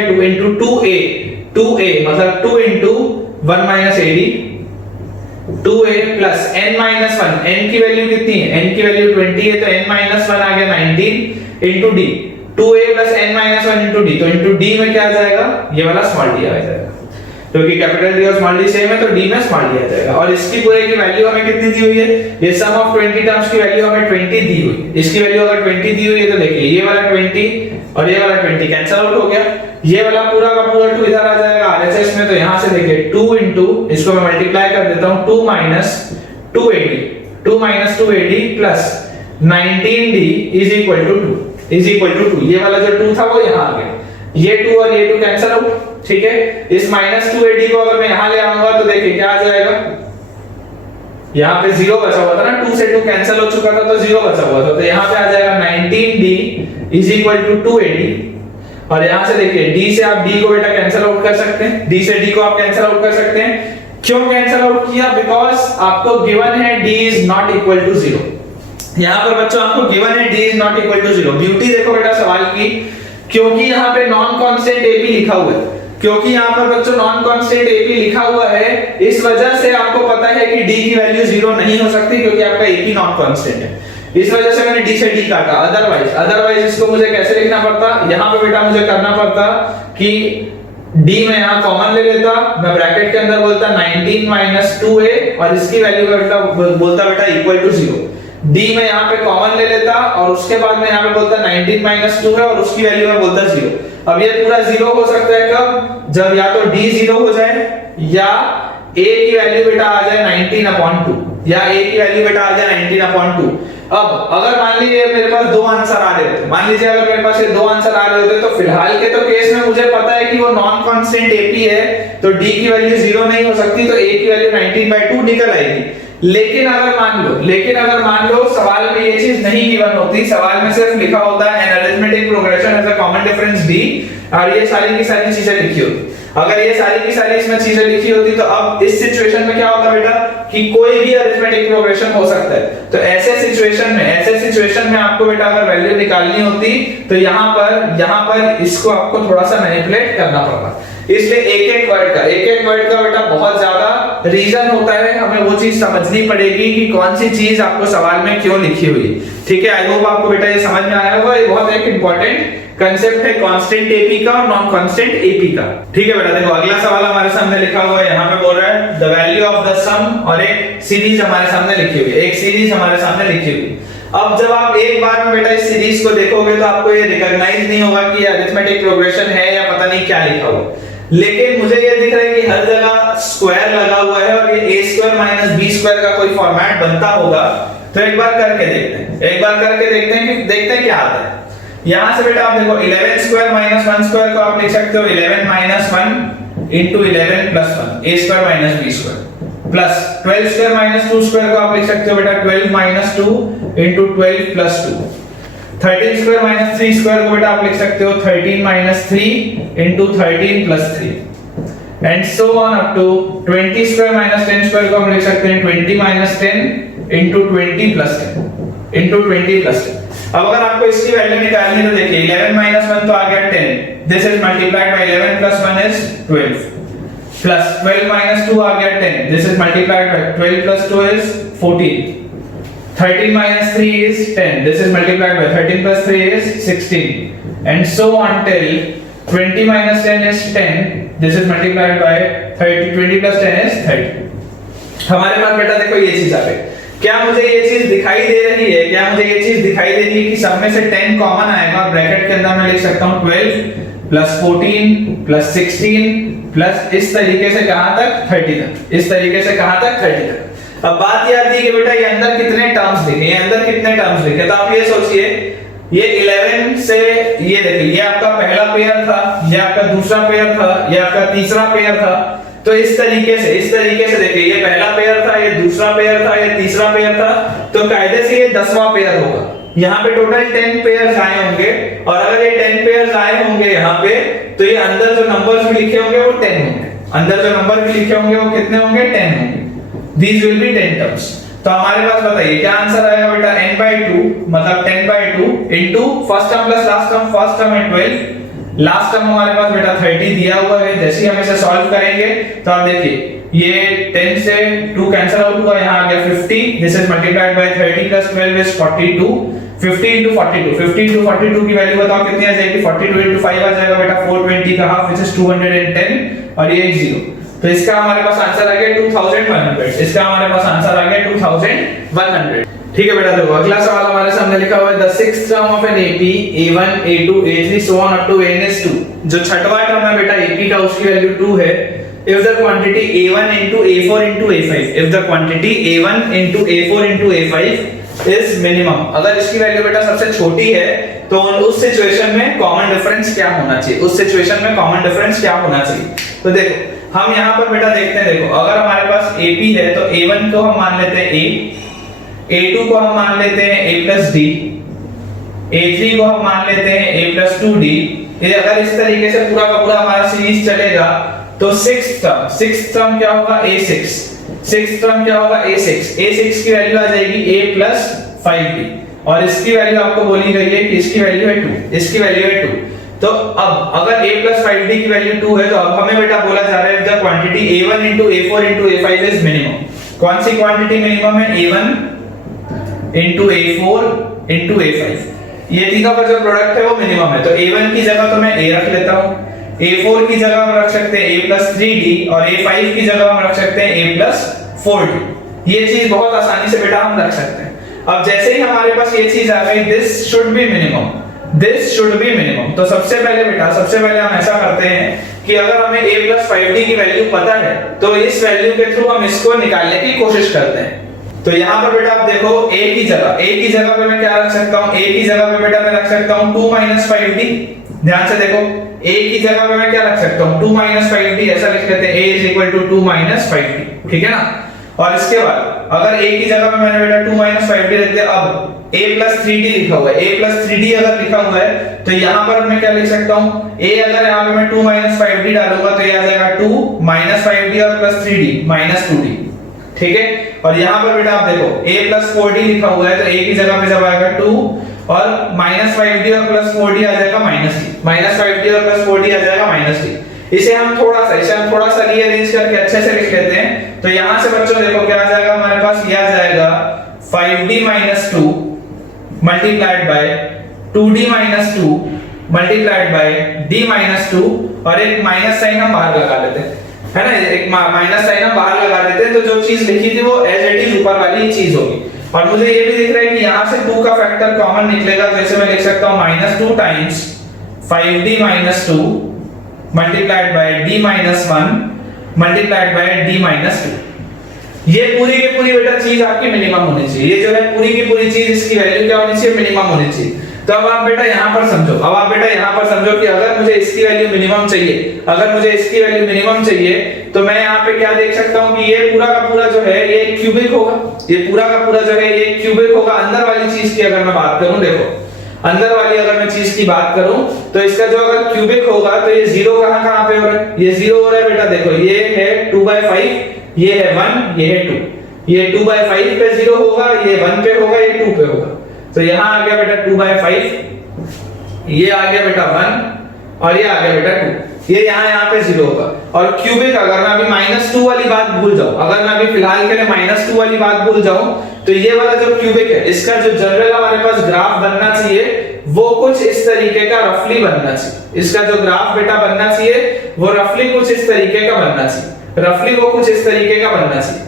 2 into 2a मतलब 2 into 1 minus ad 2a plus n minus 1, n की वैल्यू कितनी है, n की वैल्यू 20 है, तो n minus 1 आ गया 19 into d, 2a plus n minus 1 into d, तो into d में क्या आ जाएगा, ये वाला स्मॉल d आ जाएगा, क्योंकि कैपिटल डी और स्मॉल डी सेम है तो डी में स्मॉल डी आ जाएगा। और इसकी पूरे की वैल्यू हमें कितनी दी हुई है, ये सम ऑफ 20 टर्म्स की वैल्यू हमें 20 दी हुई, इसकी वैल्यू अगर 20 दी हुई है तो देखिए ये वाला 20 और ये वाला 20 कैंसिल आउट हो गया, ये वाला पूरा का पूरा 2 इधर आ जाएगा आरएचएस में, तो यहां से देखिए 2 into इसको मैं मल्टीप्लाई कर देता हूं 2 minus 2ad plus 19d is equal to 2, ये वाला जो 2 था वो यहां आ गया, ये 2 और ये 2 कैंसिल आउट। ठीक है, इस -2ad को अगर मैं यहां ले आऊंगा तो देखिए क्या आ जाएगा, यहां पे 0 बचा हुआ था ना, 2 से 2 कैंसिल हो चुका था तो 0 बचा हुआ था, तो यहां पे आ जाएगा 19d is equal to 2ad। और यहां से देखिए d से आप d को बेटा कैंसिल आउट कर सकते हैं, d से d को आप कैंसिल आउट कर सकते हैं। क्यों कैंसिल आउट किया, बिकॉज आपको गिवन है d is not equal to 0। यहां पर बच्चों आपको गिवन है d is not equal to 0। Beauty देखो बेटा सवाल की, क्योंकि यहां पे नॉन कांस्टेंट ap लिखा हुआ है, क्योंकि यहां पर बच्चों नॉन कांस्टेंट ap लिखा हुआ है, इस वजह से आपको पता है कि d की वैल्यू 0 नहीं हो सकती, क्योंकि आपका ap नॉन कांस्टेंट है, इस वजह से मैंने d से d काटा। अदरवाइज इसको मुझे कैसे लिखना पड़ता, यहां पे बेटा मुझे करना पड़ता कि d में यहां कॉमन ले लेता, मैं ब्रैकेट के अंदर बोलता 19 - 2a और इसकी वैल्यू बेटा बोलता बेटा इक्वल टू 0, d में यहां पे कॉमन ले लेता और उसके बाद में यहां पे बोलता 19 - 2 है और उसकी वैल्यू में बोलता 0। अब ये पूरा 0 हो सकता है कब, जब या तो d 0 हो जाए या a की वैल्यू बेटा आ जाए 19/2, या a की वैल्यू बेटा आ जाए 19/2। अब अगर मान लीजिए मेरे पास दो आंसर आ रहे होते, मान लीजिए अगर मेरे पास ये दो आंसर आ रहे होते, तो फिलहाल के तो केस में मुझे पता है कि वो नॉन कांस्टेंट ap है, तो d की वैल्यू 0 नहीं हो सकती, तो a की वैल्यू 19/2 निकल आएगी। लेकिन अगर मान लो सवाल में ये चीज नहीं गिवन होती, सवाल में सिर्फ लिखा होता है an arithmetic progression as a common difference d, और ये सारी की सारी चीजें लिखी होती। अगर ये सारी की सारी इसमें चीजें लिखी होती तो अब इस सिचुएशन में क्या होता बेटा कि कोई भी अरिथमेटिक प्रोग्रेशन हो सकता है, तो ऐसे सिचुएशन में आपको बेटा अगर वैल्यू निकालनी होती तो यहाँ पर इसको आपको थोड़ा सा मैनिपुलेट करना पड़ता। इसलिए एक एक वर्ड का बेटा बहुत ज्यादा रीजन होता है, हमें वो चीज समझनी पड़ेगी कि कौन सी चीज आपको सवाल में क्यों लिखी हुई। ठीक है, आई होप आपको बेटा ये समझ में आया होगा। ये बहुत एक इंपॉर्टेंट कंसेप्ट है कांस्टेंट एपी का और नॉन कांस्टेंट एपी का। ठीक है बेटा, देखो अगला सवाल हमारे सामने लिखा हुआ है, यहाँ पे बोल रहा है द वैल्यू ऑफ द सम, और एक सीरीज हमारे सामने लिखी हुई है, अब जब आप एक बार में बेटा इस सीरीज को देखोगे तो आपको ये रिकॉग्नाइज नहीं होगा कि ये अरिथमेटिक प्रोग्रेशन है या पता नहीं क्या लिखा हुआ, लेकिन मुझे ये दिख रहा है कि हर जगह स्क्वायर लगा हुआ है और ये a² - b² का कोई फॉर्मेट बनता होगा। तो एक बार करके देखते हैं क्या आता है। यहां से बेटा आप देखो 11² - 1² को आप लिख सकते हो 11 - 1 into 11 + 1 a² - b² प्लस 12² - 2² को आप लिख सकते हो बेटा 12 - 2 into 12 + 2। 13² - 3² को बेटा आप लिख सकते हो 13 - 3 into 13 + 3 and so on up to 20² - 10² को हम लिख सकते हैं 20 - 10 into 20 + 10 into 20 + 10। अब अगर आपको इसकी वैल्यू निकालनी है तो देखिए 11 - 1 तो आ गया 10, this is multiplied by 11 + 1 is 12 plus 12 - 2 आ गया 10, this is multiplied by 12 + 2 is 14, 13 - 3 is 10, this is multiplied by 13 + 3 is 16 and so on till 20 - 10 is 10, this is multiplied by 30, 20 + 10 is 30। हमारे पास बेटा देखो ये चीज आ गई, क्या मुझे ये चीज दिखाई दे रही है कि सब में से 10 कॉमन आएगा, ब्रैकेट के अंदर मैं लिख सकता हूं 12 प्लस 14 प्लस 16 प्लस इस तरीके से कहां तक 30 तक, इस तरीके से कहां तक 30 तक। अब बात ये आती है कि बेटा ये अंदर कितने टर्म्स लिखे, ये अंदर कितने टर्म्स लिखे, तो आप ये सोचिए ये 11 से ये देखिए ये आपका पहला पेयर था, ये आपका दूसरा पेयर था, ये आपका तीसरा पेयर था। तो इस तरीके से देखिए ये पहला पेयर था, ये दूसरा पेयर था, ये तीसरा पेयर था, तो कायदे से ये 10वां पेयर होगा। यहाँ पे टोटल 10 पेयर्स आए होंगे और अगर ये 10 पेयर्स आए होंगे यहाँ पे तो ये अंदर जो नंबर्स भी लिखे होंगे वो 10 होंगे, अंदर जो नंबर भी लिखे होंगे वो कितने होंगे 10 होंगे। These will be 10 terms। तो हमारे पास बताइए क्या आंसर आएगा बेटा, n/2 मतलब 10/2 into first term plus last term, first term है 12, लास्ट टर्म हमारे पास बेटा 30 दिया हुआ है। जैसे ही हम इसे सॉल्व करेंगे तो आप देखिए ये 10 से 2 कैंसिल आउट हुआ, यहाँ आ गया 50, this is multiplied by 30 plus 12 is 42, 50 into 42, 50 into 42 की वैल्यू बताओ कितनी आ जाएगी, 42 into 5 आ जाएगा बेटा 420 का हाफ व्हिच इज 210 और ये एक 0। तो इसका हमारे पास आंसर आ गया 2100, इसका हमारे पास आंसर आ गया 2100। ठीक है बेटा, देखो अगला सवाल हमारे सामने लिखा हुआ है the sixth term of an AP A1 A2 A3 so on up to n is 2। जो छठवां टर्म है बेटा AP का उसकी वैल्यू 2 है। if the quantity A1 into A4 into A5, if the quantity A1 into A4 into A5 is minimum, अगर इसकी value बेटा सबसे छोटी है तो उस सिचुएशन में कॉमन डिफरेंस क्या होना चाहिए, उस सिचुएशन में कॉमन डिफरेंस क्या होना चाहिए। तो देखो हम यहाँ पर बेटा देखते हैं, देखो अगर हमारे पास AP है तो A1 को हम मान लेते हैं A, A2 को हम मान लेते हैं A plus D, A3 को हम मान लेते हैं A plus 2D। ये अगर इस तरीके से पूरा का पूरा हमारा सीरीज चलेगा तो सिक्स्थ टर्म क्या होगा A6, सिक्स्थ टर्म क्या होगा A6, A6 की वैल्यू आ जाएगी A plus 5D और इसकी वैल्यू आपको बोली गई है कि इसकी वैल्यू है 2, इसकी वैल्यू है 2। तो अब अगर A plus 5D की वैल्यू 2 है तो अब हमें बेटा बोला जा रहा है the quantity A1 into A4 into A5 is minimum. कौन सी क्वांटिटी मिनिमम है, A1 into A4 into A5, ये तीनों का जो प्रोडक्ट है वो मिनिमम है। तो A1 की जगह तो मैं A रख लेता हूं, A4 की जगह हम रख सकते हैं A plus 3D और A5 की जगह हम रख सकते हैं A plus 4D। ये चीज बहुत आसानी से बेटा हम रख सकते हैं। अब जैसे ही हमारे पास ये चीज आ गई this should B minimum, this should B minimum, तो सबसे पहले हम ऐसा करते हैं कि अगर हमें A plus 5D की वैल्यू पता है तो इस वैल्यू के थ्रू हम इसको निकालने की कोशिश करते हैं। तो यहाँ पर बेटा आप देखो A की जगह पे मैं क्या रख सकता हूँ, A की जगह पे बेटा मैं रख सकता हूँ 2 minus 5D। ध्यान से देखो A की जगह पे मैं क्या रख सकता हूँ 2 minus 5D, ऐसा लिख लेते हैं A is equal to 2 minus 5D, ठीक है ना। और इसके बाद अगर A की जगह पे मैंने बेटा 2 minus 5D रख दिया, अब A plus 3D लिखा हुआ है, A plus 3D अगर लिखा हुआ है तो यहाँ पर मैं क्या लिख सकता हूँ, A अगर यहाँ पे मैं 2 minus 5D डालूंगा तो ये आ जाएगा 2 minus 5D और plus 3D minus 2D, ठीक है। और यहाँ पर बेटा आप देखो A plus 4D लिखा हुआ है तो A की जगह पे जब आएगा 2 और minus 5D और plus 4D आ जाएगा minus D, minus 5D और plus 4D आ जाएगा minus D। इसे हम थोड़ा सा रीअरेंज करके अच्छे से लिख लेते हैं। तो यहाँ से बच्चों देखो क्या आ जाएगा हमारे पास, ये आ जाएगा 5D minus 2 multiplied by 2D minus 2 multiplied by D minus 2 और एक माइनस साइन हम बाहर लगा लेते हैं, है ना, एक माइनस साइन हम बाहर लगा देते हैं। तो जो चीज लिखी थी वो एज इट इज ऊपर वाली चीज होगी। और मुझे ये भी दिख रहा है कि यहाँ से 2 का फैक्टर कॉमन निकलेगा, तो इसे मैं लिख सकता हूँ -2 times 5D minus 2 multiplied by D minus 1 multiplied by D minus 2। ये पूरी की पूरी बेटा चीज आपकी मिनिमम होनी चाहिए, ये जो है पूरी की पूरी चीज इसकी वैल्यू क्या होनी चाहिए, मिनिमम होनी चाहिए। तो अब आप बेटा यहाँ पर समझो, कि अगर मुझे इसकी वैल्यू मिनिमम चाहिए, तो मैं यहाँ पे क्या देख सकता हूँ कि ये पूरा का पूरा जो है ये क्यूबिक होगा, अंदर वाली चीज की अगर मैं बात करूँ, देखो अंदर वाली अगर मैं चीज की बात करूं तो इसका जो अगर क्यूबिक होगा तो ये 0 कहां पे हो रहा है, ये 0 हो रहा है बेटा। देखो ये है 2/5, ये है 1, ये है 2, ये 2/5 पे 0 होगा, ये 1 पे होगा, ये 2 पे होगा। तो यहां आ गया बेटा 2/5, ये आ गया बेटा 1 और ये आ गया बेटा 2, ये यहाँ पे 0 होगा। और क्यूबिक अगर मैं अभी -2 वाली बात भूल जाऊं, अगर मैं अभी फिलहाल के लिए -2 वाली बात भूल जाऊं, तो ये वाला जो क्यूबिक है इसका जो जनरल हमारे पास ग्राफ बनना चाहिए वो कुछ इस तरीके का रफली बनना चाहिए। इसका जो ग्राफ बेटा बनना चाहिए वो रफली कुछ इस तरीके का बनना चाहिए,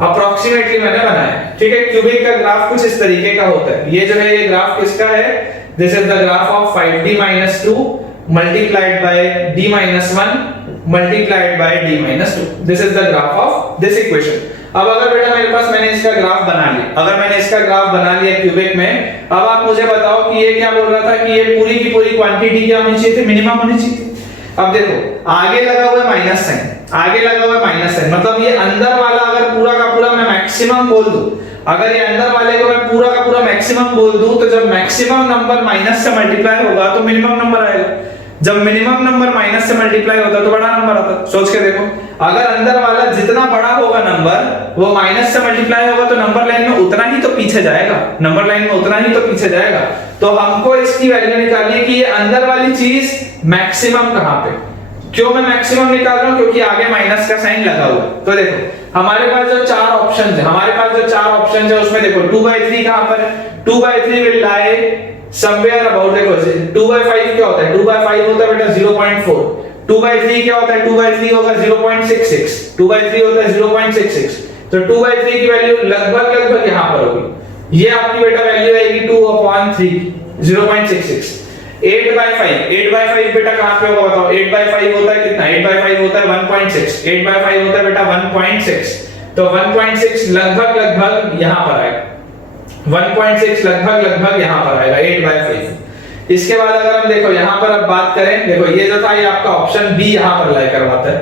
अप्रोक्सीमेटली मैंने बनाया, ठीक है। क्यूबिक का ग्राफ कुछ इस तरीके का होता है। ये जो है ये ग्राफ किसका है, this is the graph of 5d-2 multiplied by d-1 multiplied by d-2, this is the graph of this equation. अब अगर बेटा मेरे पास मैंने इसका ग्राफ बना लिया, अगर मैंने इसका ग्राफ बना लिया क्यूबिक में, अब आप मुझे बताओ कि ये क्या बोल रहा था कि ये पूरी की पूरी क्वांटिटी क्या होनी चाहिए थी, मिनिमम होनी चाहिए थी। अब देखो आगे लगा हुआ है माइनस साइन, आगे लगा हुआ है माइनस साइन, मतलब ये अंदर वाला अगर पूरा का पूरा मैं मैक्सिमम बोल दूं, अगर ये अंदर वाले को मैं पूरा का पूरा मैक्सिमम बोल दूं, तो जब मैक्सिमम नंबर माइनस से मल्टीप्लाई होगा तो मिनिमम नंबर आएगा। जब मिनिमम नंबर माइनस से मल्टीप्लाई होता है तो बड़ा नंबर आता है। सोच के देखो, अगर अंदर वाला जितना बड़ा होगा नंबर वो माइनस से मल्टीप्लाई होगा तो नंबर लाइन में उतना ही तो पीछे जाएगा, नंबर लाइन में उतना ही तो पीछे जाएगा। तो हमको इसकी वैल्यू निकालनी है कि ये अंदर वाली चीज मैक्सिमम कहां पे। क्यों मैं मैक्सिमम निकाल रहा हूं, क्योंकि आगे माइनस का साइन लगा हुआ है। तो देखो हमारे पास जो चार ऑप्शन है, हमारे पास जो चार ऑप्शन है उसमें देखो 2/3 कहां पर है, 2/3 विल लाई समवेयर अबाउट, देखो 2/5 क्या होता है, 2/5 होता है बेटा 0.4, 2/3 क्या होता है, 2/3 होगा 0.66, 2/3 होता है 0.66, तो 2/3 की वैल्यू लगभग यहां पर होगी। ये आपकी बेटा वैल्यू आएगी 2/3 0.66। 8/5 बेटा कहां पे होगा बताओ, 8/5 होता है कितना, 8/5 होता है 1.6, 8/5 होता है बेटा 1.6, तो 1.6 लगभग यहां पर आएगा, 1.6 लगभग यहां पर आएगा 8/5। इसके बाद अगर हम देखो यहां पर अब बात करें, देखो ये जो था ये आपका ऑप्शन बी यहां पर लाई करवाता है,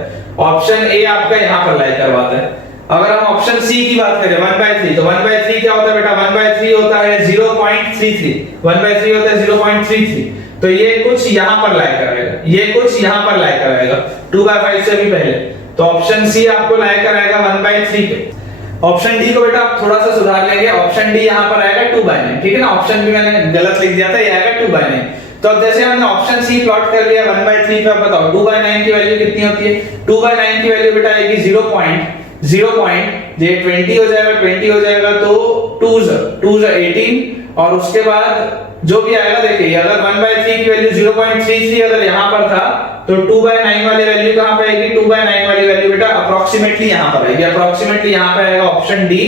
ऑप्शन ए आपका यहां पर लाई करवाता है। अगर हम ऑप्शन सी की बात करें 1/3, तो 1/3 क्या होता है बेटा, 1/3 होता है 0.33, 1/3 होता है 0.33, तो ये कुछ यहां पर लाई कराएगा, ये कुछ यहां पर लाई कराएगा 2/5 से भी पहले, तो ऑप्शन सी आपको लाई कराएगा 1/3 पे। ऑप्शन डी को बेटा आप थोड़ा सा सुधार लेंगे, ऑप्शन डी यहां पर आएगा 2/9, ठीक है ना, ऑप्शन बी मैंने गलत लिख दिया था, ये आएगा 2/9। तो अब जैसे हमने ऑप्शन सी प्लॉट कर लिया 1/3 पे, अब बताओ 2/9 की वैल्यू कितनी होती है, 2/9 की वैल्यू बेटा आएगी 0.0 ये 20 हो जाएगा, 20 हो जाएगा तो 2 18, और उसके बाद जो भी आएगा देखिए, अगर 1/3 की वैल्यू 0.33 अगर यहां पर था तो 2/9 वाली वैल्यू कहां पे आएगी, 2/9 वाली वैल्यू बेटा अप्रोक्सीमेटली यहां पर आएगी, अप्रोक्सीमेटली यहां पे आएगा ऑप्शन डी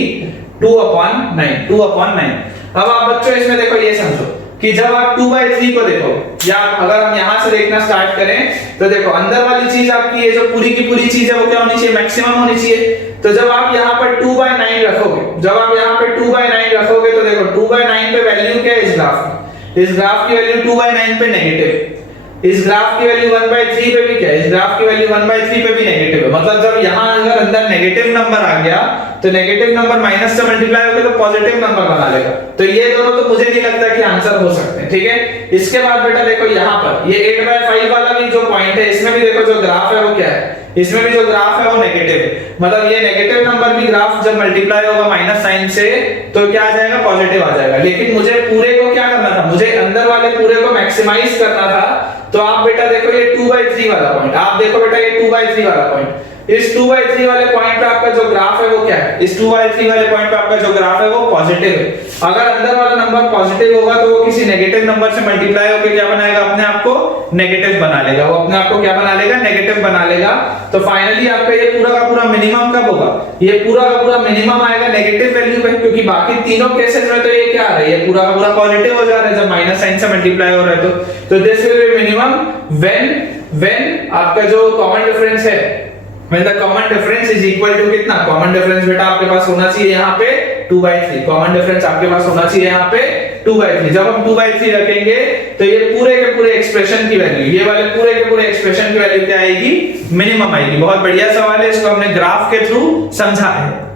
2/9। अब आप बच्चों इसमें देखो ये समझो कि जब आप 2/3 को देखो, या अगर हम यहां से देखना स्टार्ट करें तो देखो अंदर वाली चीज आपकी ये जो पूरी की पूरी चीज है वो क्या होनी चाहिए, मैक्सिमम होनी चाहिए। तो जब आप यहां पर 2/9 रखोगे, जब आप यहां पे 2/9 रखोगे तो देखो 2/9 पे वैल्यू क्या है इस ग्राफ की, इस ग्राफ की वैल्यू 2/9 पे नेगेटिव, इस ग्राफ की वैल्यू 1/3 पे भी क्या है, इस ग्राफ की वैल्यू 1/3 पे भी नेगेटिव है। मतलब जब यहां अगर अंदर नेगेटिव नंबर आ गया तो नेगेटिव नंबर माइनस से मल्टीप्लाई होकर तो पॉजिटिव नंबर बना लेगा। तो ये दोनों तो मुझे नहीं लगता कि आंसर हो सकते हैं, ठीक है। इसके बाद बेटा देखो यहां पर ये 8/5 वाला भी जो पॉइंट है, इसमें भी देखो जो ग्राफ है वो क्या है, इसमें भी जो ग्राफ है वो नेगेटिव है। मतलब ये नेगेटिव नंबर भी ग्राफ जब मल्टीप्लाई होगा माइनस साइन से तो क्या आ जाएगा, पॉजिटिव आ जाएगा। लेकिन मुझे पूरे को क्या करना था, मुझे अंदर वाले पूरे को मैक्सिमाइज करना था। तो आप बेटा देखो ये 2/3 वाला पॉइंट, आप देखो बेटा ये 2/3 वाला पॉइंट, इस 2/3 वाले पॉइंट पे आपका जो ग्राफ है वो क्या है, इस 2/3 वाले पॉइंट पे आपका जो ग्राफ है वो पॉजिटिव है। अगर अंदर वाला नंबर पॉजिटिव होगा तो वो किसी नेगेटिव नंबर से मल्टीप्लाई होकर क्या बनाएगा, अपने आप को नेगेटिव बना लेगा, वो अपने आप को क्या बना लेगा, नेगेटिव बना लेगा। तो फाइनली आपका ये पूरा का पूरा मिनिमम कब होगा, ये पूरा का पूरा मिनिमम आएगा नेगेटिव वैल्यू पे, क्योंकि बाकी तीनों केसेस में तो ये क्या आ रहा है, ये पूरा का पूरा पॉजिटिव हो जा रहा है जब माइनस साइन से मल्टीप्लाई हो रहा है। तो this will be minimum when आपका जो कॉमन डिफरेंस है, when the common difference is equal to कितना, कॉमन डिफरेंस बेटा आपके पास होना चाहिए यहाँ पे 2/3, कॉमन डिफरेंस आपके पास होना चाहिए यहाँ पे 2/3। जब हम 2/3 रखेंगे तो ये पूरे के पूरे एक्सप्रेशन की वैल्यू, ये वाले पूरे के पूरे एक्सप्रेशन की वैल्यू क्या आएगी, मिनिमम आएगी। बहुत बढ़िया सवाल है, इसको हमने ग्राफ के थ्रू समझा है।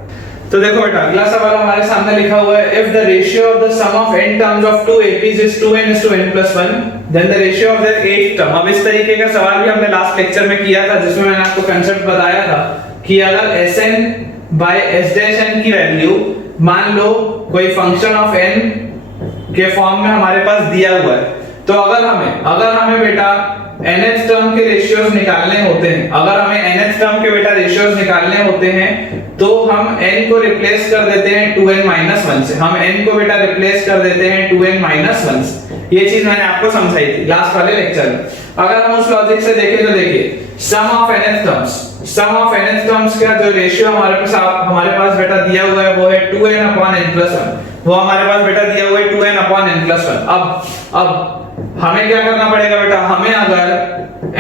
तो देखो बेटा अगला सवाल हमारे सामने लिखा हुआ है, if the ratio of the sum of n terms of two APs is 2n/n+1 then the ratio of their eighth term। अब इस तरीके का सवाल भी हमने लास्ट लेक्चर में किया था, जिसमें मैंने आपको कांसेप्ट बताया था कि अगर Sn/S' की वैल्यू मान लो कोई फंक्शन ऑफ n के फॉर्म में हमारे पास दिया हुआ है, तो अगर हमें बेटा nth टर्म के रेशियोज निकालने होते हैं, अगर हमें nth टर्म के बेटा रेशियोज निकालने होते हैं तो हम n को रिप्लेस कर देते हैं 2n-1 से, हम n को बेटा रिप्लेस कर देते हैं 2n-1 से। ये चीज मैंने आपको समझाई थी लास्ट वाले लेक्चर में। अगर हम उस लॉजिक से देखें तो देखिए सम ऑफ nth टर्म्स का जो रेशियो हमारे पास बेटा दिया हुआ है वो है 2n upon n plus 1। वो हमारे पास बेटा दिया हुआ है 2n upon n plus 1। अब हमें क्या करना पड़ेगा बेटा, हमें अगर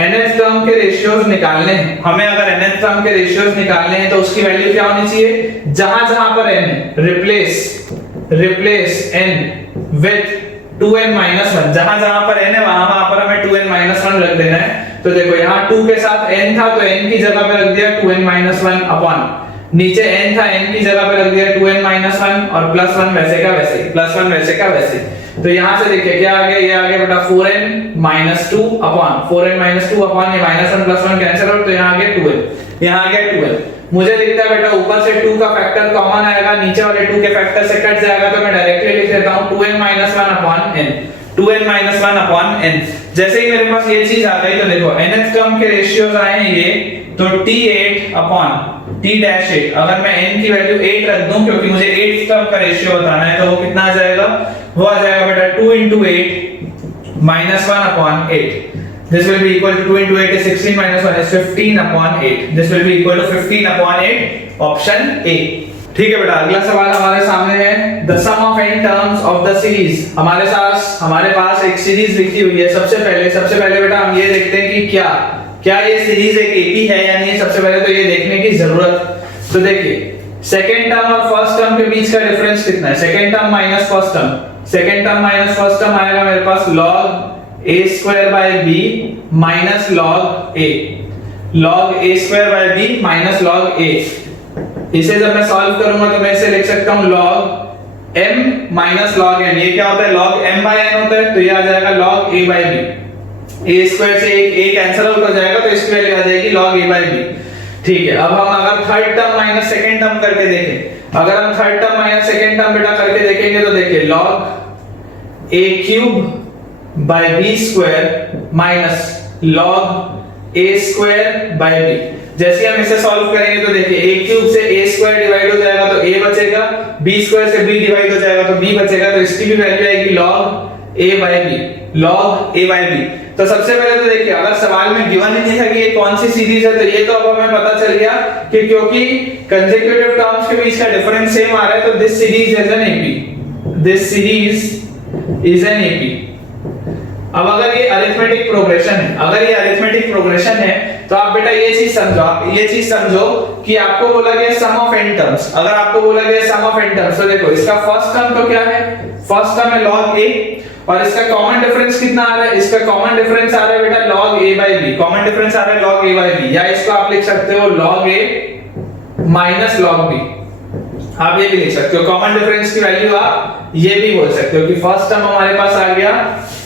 nth टर्म के रेशियोज निकालने हैं तो उसकी वैल्यू क्या होनी चाहिए, जहां पर n है replace n with 2n minus 1। जहां पर n है वहां पर हमें 2n minus 1 रख देना है। तो देखो यहाँ 2 के साथ n था तो n की जगह पे रख दिया 2n minus 1 अपॉन, नीचे n था n की जगह पे रख दिया 2n minus 1 और प्लस 1 वैसे का वैसे। तो यहाँ से देखिए क्या आ गया, ये आ गया बेटा 4n minus 2 अपॉन ये minus 1 plus 1 कैंसिल आउट, तो यहाँ आ गया 2n। मुझे दिखता है बेटा ऊपर से 2 का फैक्टर कॉमन आएगा, नीचे वाले 2 के फैक्टर से कट जाएगा, तो मैं डायरेक्टली लिख देता हूं 2n minus 1 upon n। 2n minus 1 upon n। जैसे ही मेरे पास ये चीज आ गई तो देखो nth टर्म के रेशियोज आए हैं ये, तो t8 upon t-8। अगर मैं n की वैल्यू 8 रख दूं क्योंकि मुझे 8th टर्म का रेशियो बताना है, तो वो कितना आ जाएगा, वो आ जाएगा बेटा 2 into 8 minus 1 upon 8। This will be equal to 2 into 8 is 16 minus 1 is 15 upon 8। This will be equal to 15 upon 8, option A। ठीक है बेटा, अगला सवाल हमारे सामने है the sum of n terms of the series। हमारे पास एक सीरीज लिखी हुई है। सबसे पहले बेटा हम ये देखते हैं कि क्या ये सीरीज एक एपी है या नहीं। सबसे पहले तो ये देखने की जरूरत। तो देखिए सेकंड टर्म और फर्स्ट टर्म के बीच का डिफरेंस कितना है, second term minus first term आएगा मेरे पास log a square by b minus log a square by b minus log a। इसे जब मैं सॉल्व करूंगा तो मैं इसे लिख सकता हूं log m minus log n। ये क्या होता है, log m by n होता है, तो ये आ जाएगा log a by b। a square से एक a कैंसिल आउट हो जाएगा तो इसकी वैल्यू आ जाएगी log a by b। ठीक है, अब हम अगर third term minus second term करके देखें, अगर हम third term minus second term बेटा करके देखेंगे तो देखिए log a cube by b square minus log a square by b। जैसे हम इसे सॉल्व करेंगे तो देखिए a क्यूब से a स्क्वायर डिवाइड हो जाएगा तो a बचेगा, b स्क्वायर से b डिवाइड हो जाएगा तो b बचेगा, तो इसकी भी वैल्यू आएगी log a by b। तो सबसे पहले तो देखिए अगर सवाल में गिवन ही नहीं था कि ये कौन सी सीरीज है, तो ये तो अब हमें पता चल गया कि क्योंकि कंसेक्यूटिव टर्म्स के बीच का डिफरेंस सेम आ रहा है तो this series is an AP. अब अगर ये अरिथमेटिक प्रोग्रेशन है तो आप बेटा ये चीज समझो कि आपको बोला गया सम ऑफ n टर्म्स। अगर आपको बोला गया सम ऑफ n टर्म्स तो देखो इसका फर्स्ट टर्म तो क्या है, फर्स्ट टर्म है log a और इसका कॉमन डिफरेंस कितना आ रहा है, इसका कॉमन डिफरेंस आ रहा है बेटा log a by b। Common difference आ रहा है log a by b, या इसको आप लिख सकते हो log a minus log b। आप ये भी लिख सकते हो, कॉमन डिफरेंस की वैल्यू आप ये भी बोल सकते हो कि फर्स्ट टर्म हमारे पास आ गया,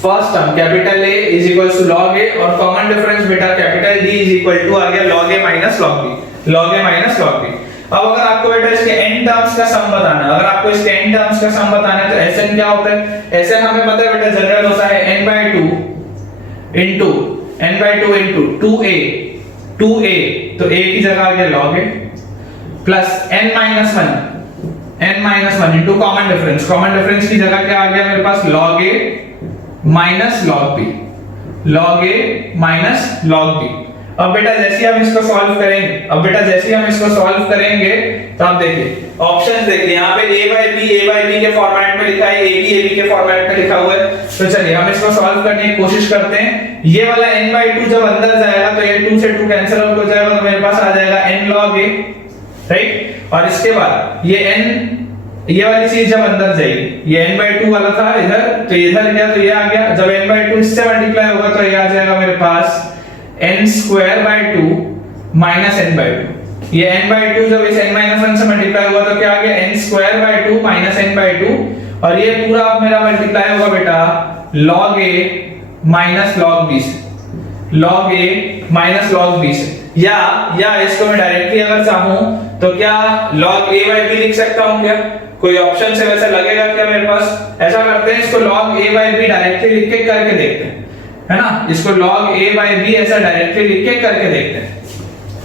first term capital A is equal to log A और कॉमन डिफरेंस बेटा capital D is equal to आ गया log A minus log B। अब अगर आपको बेटा इसके n टर्म्स का सम बताना है, तो Sn क्या होता है, Sn हमें पता है बेटा जनरल होता है n by 2 into 2a, तो a की जगह आ गया log A plus n minus 1 into common difference की जगह क्या आ गया मेरे पास log A minus log b। अब बेटा जैसे हम इसको सॉल्व करेंगे, तो आप देखिए ऑप्शंस देखिए, यहाँ पे a by b के फॉर्मेट में लिखा है, ab के फॉर्मेट में लिखा हुआ है। तो चलिए हम इसको सॉल्व करने की कोशिश करते हैं। ये वाला n by 2 जब अंदर जाएगा तो ये 2 से 2 कैंसिल आउट हो जाएगा, तो मेरे पास आ जाएगा n log a, राइट। और इसके बाद ये वाली चीज जब अंदर जाएगी, ये n by 2 वाला था इधर, तो इधर गया तो ये आ गया, जब n by 2 इससे मल्टीप्लाई होगा तो ये आ जाएगा मेरे पास n square by 2 minus n by 2। ये n by 2 जब इस n minus 1 से मल्टीप्लाई हुआ तो क्या आ गया n square by 2 minus n by 2, और ये पूरा अब मेरा मल्टीप्लाई होगा बेटा log a minus log b से, या इसको मैं डायरेक्टली अगर चाहूं तो क्या log a by b लिख सकता हूं क्या, कोई ऑप्शन से वैसा लगेगा क्या मेरे पास। ऐसा करते हैं, इसको log a by b directly लिख के करके देखते हैं, है ना। इसको log a by b ऐसा डायरेक्टली लिख के करके देखते हैं।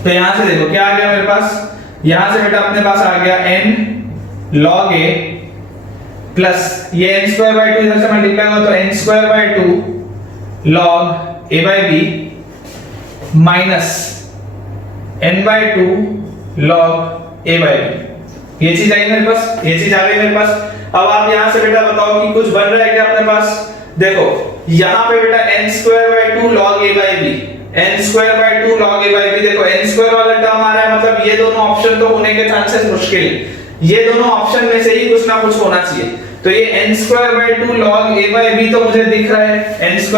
तो यहां से देखो क्या आ गया मेरे पास, यहां से बेटा अपने पास आ गया n log a प्लस ये n square by 2 इधर से मल्टीप्लाई हुआ तो n square by 2 log a by b minus n/2 log a by b। ये चीज आई मेरे पास, ये चीज आ गई मेरे पास। अब आप यहां से बेटा बताओ कि कुछ बन रहा है क्या अपने पास। देखो यहां पे बेटा n² log a by b, n² log a by b। देखो n² वाला टर्म आ रहा है, मतलब ये दोनों ऑप्शन तो होने के चांसेस मुश्किल है, ये दोनों ऑप्शन में से ही कुछ ना कुछ होना चाहिए। तो ये n² log a by b तो मुझे दिख रहा है, n²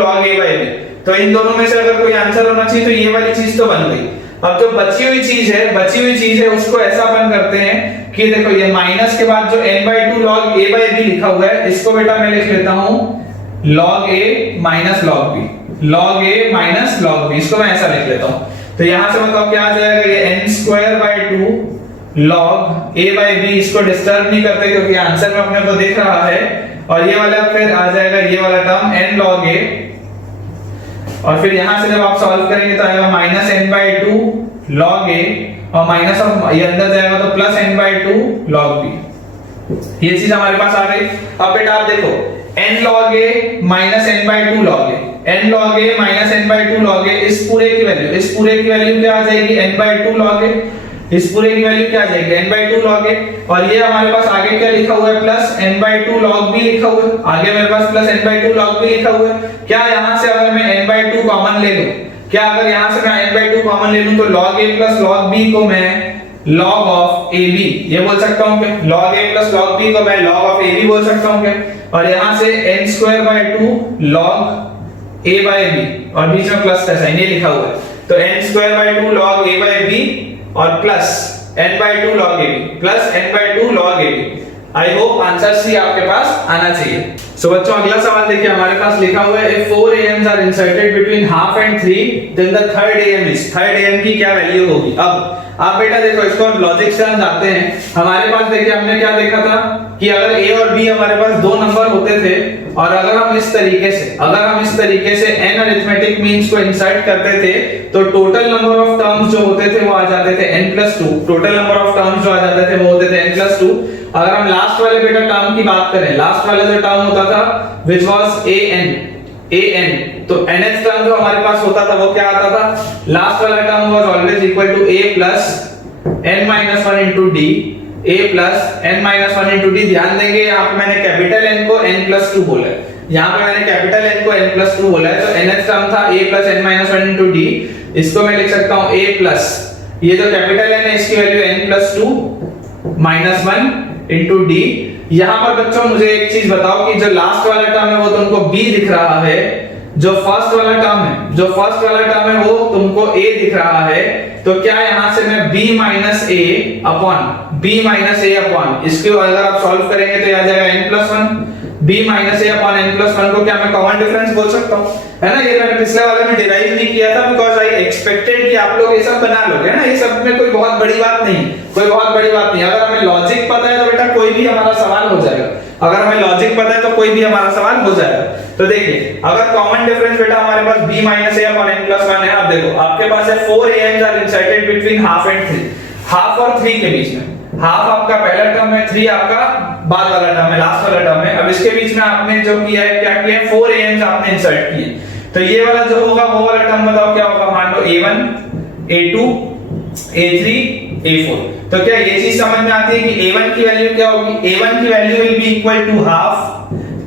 log a by b। तो इन दोनों में से अगर कोई आंसर होना चाहिए तो ये वाली चीज तो बन गई। अब जो बची हुई चीज है उसको ऐसा अपन करते हैं कि देखो ये माइनस के बाद जो n/2 log a by b लिखा हुआ है, इसको बेटा मैं लिख लेता हूं log a minus log b, log a minus log b, इसको मैं ऐसा लिख लेता हूं। तो यहां से बताओ क्या आ जाएगा, ये n² log a by b, इसको डिस्टर्ब नहीं करते क्योंकि आंसर में अपने को दिख रहा है। और ये वाला फिर आ जाएगा ये वाला टर्म n log a, और फिर यहां से जब आप सॉल्व करेंगे तो आएगा माइनस n/2 log a, और माइनस ऑफ ये अंदर जाएगा तो प्लस n/2 log b। ये चीज हमारे पास आ गई। अब बेटा आप देखो n log a minus n/2 log a, n log a minus n/2 log a, इस पूरे की वैल्यू क्या आ जाएगी, n/2 log a, इस पूरे की वैल्यू क्या आ जाएगी, n/2 log a। और ये हमारे पास आगे क्या लिखा हुआ है, प्लस n/2 log b लिखा हुआ है, आगे मेरे पास प्लस n/2 log b लिखा हुआ है। क्या यहां से अगर मैं n/2 कॉमन ले लूं, क्या अगर यहां से मैं n/2 कॉमन ले लूं तो log a plus log b को मैं log of ab ये बोल सकता हूं क्या, log a plus log b को मैं log of ab बोल सकता हूं क्या। और यहां से n² log a by b, और बीच में प्लस का साइन ये लिखा हुआ है, तो n² log a by b और plus n/2 log ab plus n/2 log ab। I hope answer C आपके पास आना चाहिए। सो बच्चों अगला सवाल देखिए, हमारे पास लिखा हुआ है if 4 AMs are inserted between half and 3 then the third AM is, third AM की क्या वैल्यू होगी। अब आप बेटा देखो इसको लॉजिक से हम जाते हैं। हमारे पास देखिए हमने क्या देखा था कि अगर a और b हमारे पास दो नंबर होते थे, और अगर हम इस तरीके से n अरिथमेटिक मीन्स को इंसर्ट करते थे तो टोटल नंबर ऑफ टर्म्स जो होते थे वो आ जाते थे n+2, total number of terms जो आ जाते थे वो होते थे n+2। अगर हम लास्ट वाले बेटा टर्म की बात करें, लास्ट वाला जो टर्म होता था which was an, तो nth टर्म जो हमारे पास होता था वो क्या आता था, लास्ट वाला term was always equal to a plus n-1 into d, a plus n-1 into d। ध्यान देंगे यहाँ पे मैंने कैपिटल N को n+2 बोला है, यहाँ पे मैंने कैपिटल N को n+2 बोला है, तो nth टर्म था a plus n-1 into d, इसको मैं लिख सकता हूँ a plus ये जो कैपिटल N है इसकी वैल्यू n+2 -1 into d। यहां पर बच्चों मुझे एक चीज बताओ कि जो लास्ट वाला टर्म है वो तुमको b दिख रहा है, जो फर्स्ट वाला टर्म है वो तुमको a दिख रहा है, तो क्या यहां से मैं b माइनस a अपॉन इसको अगर आप सॉल्व करेंगे तो आ जाएगा n+1, b minus a upon n+1 को क्या मैं कॉमन डिफरेंस बोल सकता हूं, है ना। ये मैंने पिछले वाले में डिराइव नहीं किया था बिकॉज़ आई एक्सपेक्टेड कि आप लोग ये सब बना लोगे, है ना। ये सब में कोई बहुत बड़ी बात नहीं। अगर हमें लॉजिक पता है तो बेटा कोई भी हमारा सवाल हो जाएगा, तो देखिए अगर कॉमन डिफरेंस बेटा हमारे पास b minus a upon n+1 है। अब देखो आपके पास है 4 AMs are inserted between half and 3, half और 3 के बीच में, हाफ आपका पहला टर्म है, 3 आपका बाद वाला टर्म है, लास्ट वाला टर्म है। अब इसके बीच में आपने जो किया है, क्या किया है, 4 AMs आपने इंसर्ट किए, तो ये वाला जो होगा वो वाला टर्म बताओ क्या होगा। मान लो a1 a2 a3 a4, तो क्या ये चीज समझ में आती है कि a1 की वैल्यू क्या होगी, a1 की value will be equal to half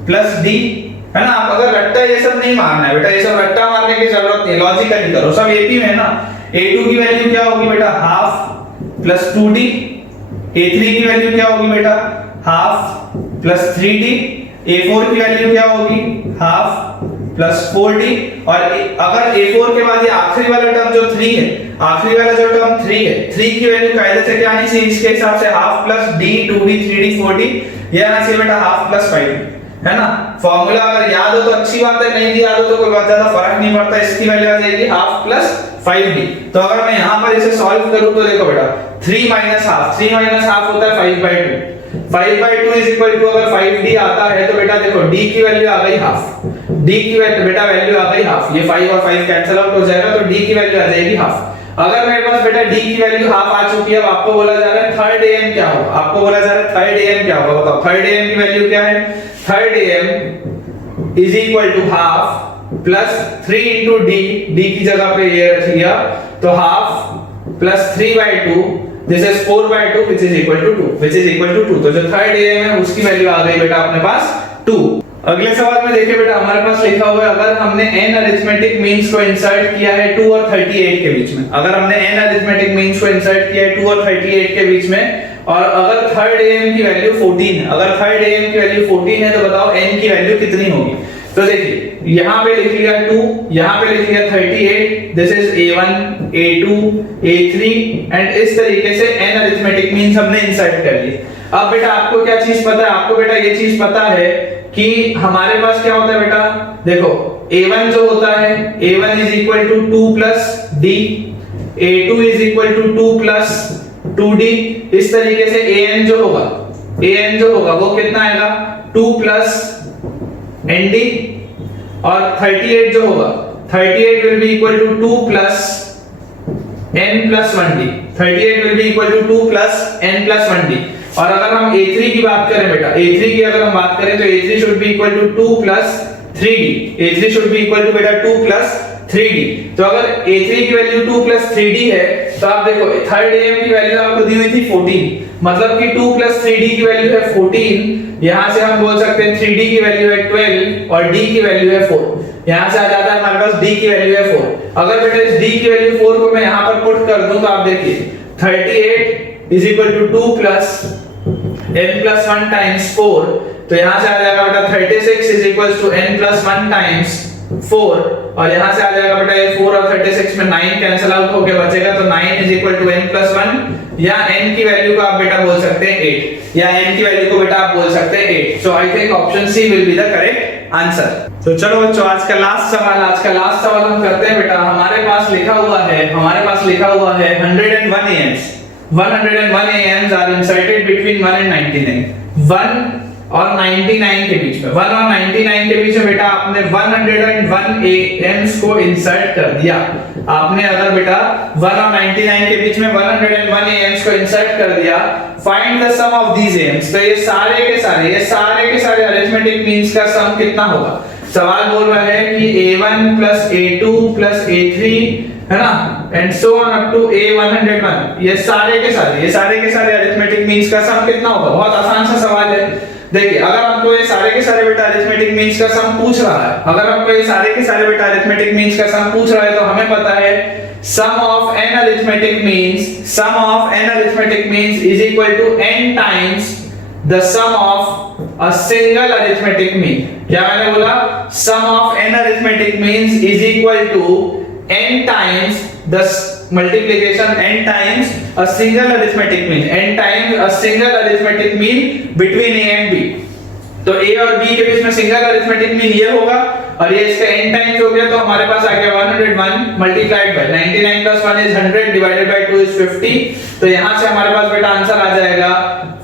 plus d, है ना। आप अगर रट्टा ये सब नहीं मारना है बेटा, ये सब रट्टा मारने की जरूरत नहीं, लॉजिकली करो, सब एपी में है ना। a2 की वैल्यू क्या होगी बेटा, हाफ प्लस 2d, a3 की वैल्यू क्या होगी बेटा, हाफ प्लस 3d, a4 की वैल्यू क्या होगी, हाफ प्लस 4d। और अगर a4 के बाद ये आखिरी वाला टर्म जो 3 है, आखिरी वाला जो टर्म 3 है, 3 की वैल्यू कायदे से क्या आनी चाहिए, इसके हिसाब से half plus d 2d 3d 4d, ये आना चाहिए बेटा हाफ प्लस 5, है ना। फॉर्मूला अगर याद हो तो अच्छी बात है, नहीं याद हो तो कोई बहुत ज्यादा फर्क नहीं पड़ता, इसकी वैल्यू आ जाएगी हाफ प्लस 5d। तो अगर मैं यहां पर इसे सॉल्व करूं तो देखो बेटा 3 माइनस हाफ होता है 5/2, 5/2 इज इक्वल टू, अगर 5d आता है तो बेटा देखो d की वैल्यू आ गई हाफ, d की बेटा वैल्यू आ गई हाफ, ये 5 और 5 कैंसिल आउट हो जाएगा, तो d की वैल्यू आ जाएगी हाफ। अगर मेरे पास बेटा d की वैल्यू हाफ आ चुकी है, अब आपको बोला जा रहा है थर्ड am क्या होगा, बताओ थर्ड am की वैल्यू क्या है, third am is equal to half plus 3 into D, D की जगह पे ये रख लिया, तो half plus 3/2, this is 4/2 which is equal to 2, which is equal to 2। तो जो थर्ड एएम है उसकी वैल्यू आ गई बेटा अपने पास 2। अगले सवाल में देखिए बेटा, हमारे पास लिखा हुआ है अगर हमने n अरिथमेटिक मीन्स को इंसर्ट किया है 2 और 38 के बीच में, अगर हमने n अरिथमेटिक मीन्स को इंसर्ट किया है 2 और 38 के बीच में, और अगर थर्ड एएम की वैल्यू 14 है, अगर थर्ड एएम की वैल्यू 14 है तो बताओ n की वैल्यू कितनी होगी। तो देखिए यहां पे लिख लिया 2, यहां पे लिख लिया 38, this is a1 a2 a3 and इस तरीके से n अरिथमेटिक मीन्स हमने इंसर्ट कर लिए। अब बेटा आपको क्या चीज पता है, आपको बेटा ये चीज पता है कि हमारे पास क्या होता है बेटा, देखो a1 जो होता है a1 is equal to 2 plus d, a2 is equal to 2 plus 2d, इस तरीके से an जो होगा वो कितना आएगा 2 प्लस nd, और 38 जो होगा 38 will be equal to 2 plus n plus 1d, 38 will be equal to 2 plus n plus 1d। और अगर हम a3 की बात करें बेटा, a3 की अगर हम बात करें तो a3 should be equal to 2 plus 3d, a3 should be equal to बेटा 2 प्लस 3d। तो अगर a3 की वैल्यू 2 प्लस 3d है तो आप देखो थर्ड एएम की वैल्यू आपको दी हुई थी 14, मतलब कि 2 प्लस 3d की वैल्यू है 14, यहां से हम बोल सकते हैं 3d की वैल्यू है 12 और d की वैल्यू है 4, यहां से आ जाता है हमारे पास d की वैल्यू है 4। अगर बेटा इस d की वैल्यू 4 को मैं यहां पर पुट कर दूं तो आप देखिए 38 is equal to 2 plus n plus 1 times 4, तो यहां से आ जाएगा बेटा 36 is equal to n plus 1 times 4, और यहां से आ जाएगा बेटा ये 4 और 36 में 9 कैंसिल आउट होके बचेगा, तो 9 is equal to n plus 1, या n की वैल्यू को आप बेटा बोल सकते हैं 8, या n की वैल्यू को बेटा आप बोल सकते हैं 8। So I think option C will be the correct answer. तो चलो बच्चों आज का लास्ट सवाल हम करते हैं बेटा। हमारे पास लिखा हुआ है 101 AMs, 101 AMs are inserted between 1 and 99, 1 और 99 के बीच में, 1 और 99 के बीच में बेटा आपने 101 AMs को इंसर्ट कर दिया। आपने अगर बेटा 1 और 99 के बीच में 101 AMs को इंसर्ट कर दिया, find the sum of these AMs। तो ये सारे के सारे अरिथमेटिक मीन्स का सम कितना होगा। सवाल बोल रहा है कि a1 plus a2 plus a3 है ना, and so on up to a101, ये सारे के सारे अरिथमेटिक मीन्स का सम कितना होगा। बहुत आसान सा सवाल है। देखिए अगर हमको ये सारे के सारे बेटा अरिथमेटिक मीन्स का सम पूछ रहा है, अगर हमको ये सारे के सारे बेटा अरिथमेटिक मीन्स का सम पूछ रहा है, तो हमें पता है sum of n arithmetic means is equal to n times the sum of a single arithmetic mean. क्या मैंने बोला, sum of n arithmetic means is equal to n times the multiplication n times a single arithmetic mean, n times a single arithmetic mean between a and b। तो a और b के बीच में single arithmetic mean ये होगा, और ये इसका n times हो गया, तो हमारे पास आ गया 101 multiplied by 99 plus 1 is 100 divided by 2 is 50। तो यहां से हमारे पास बेटा आंसर आ जाएगा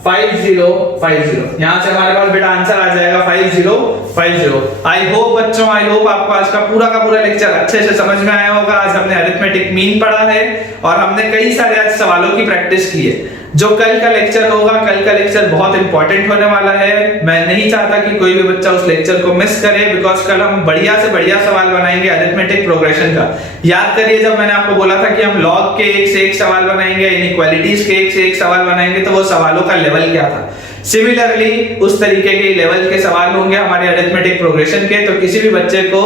5050। यहां से हमारे पास बेटा आंसर आ जाएगा 5050। आई होप बच्चों, आपको आज का पूरा लेक्चर अच्छे से समझ में आया होगा। आज हमने अरिथमेटिक मीन पढ़ा है और हमने कई सारे आज सवालों की प्रैक्टिस की है। जो कल का लेक्चर होगा, कल का लेक्चर बहुत इंपॉर्टेंट होने वाला है। मैं नहीं चाहता कि कोई भी बच्चा उस लेक्चर को मिस करे, बिकॉज कल हम बढ़िया से बढ़िया सवाल बनाएंगे अरिथमेटिक प्रोग्रेशन का। याद करिए जब मैंने आपको बोला था कि हम लॉग के एक से एक सवाल बनाएंगे, इनइक्वालिटीज के एक से एक सवाल बनाएंगे, तो वो सवालों का लेवल क्या था। सिमिलरली उस तरीके के लेवल के सवाल होंगे हमारे अरिथमेटिक प्रोग्रेशन के, तो किसी भी बच्चे को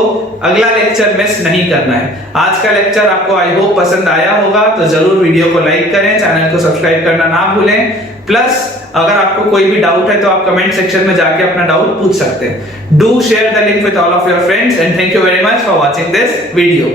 अगला लेक्चर मिस नहीं करना है। आज का लेक्चर आपको आई होप पसंद आया होगा, तो जरूर वीडियो को लाइक करें, चैनल को सब्सक्राइब करना ना भूलें। प्लस अगर आपको कोई भी डाउट है तो आप कमेंट सेक्शन में जाके अपना डाउट पूछ सकते हैं। Do share the link with all of your friends and thank you very much for watching this video.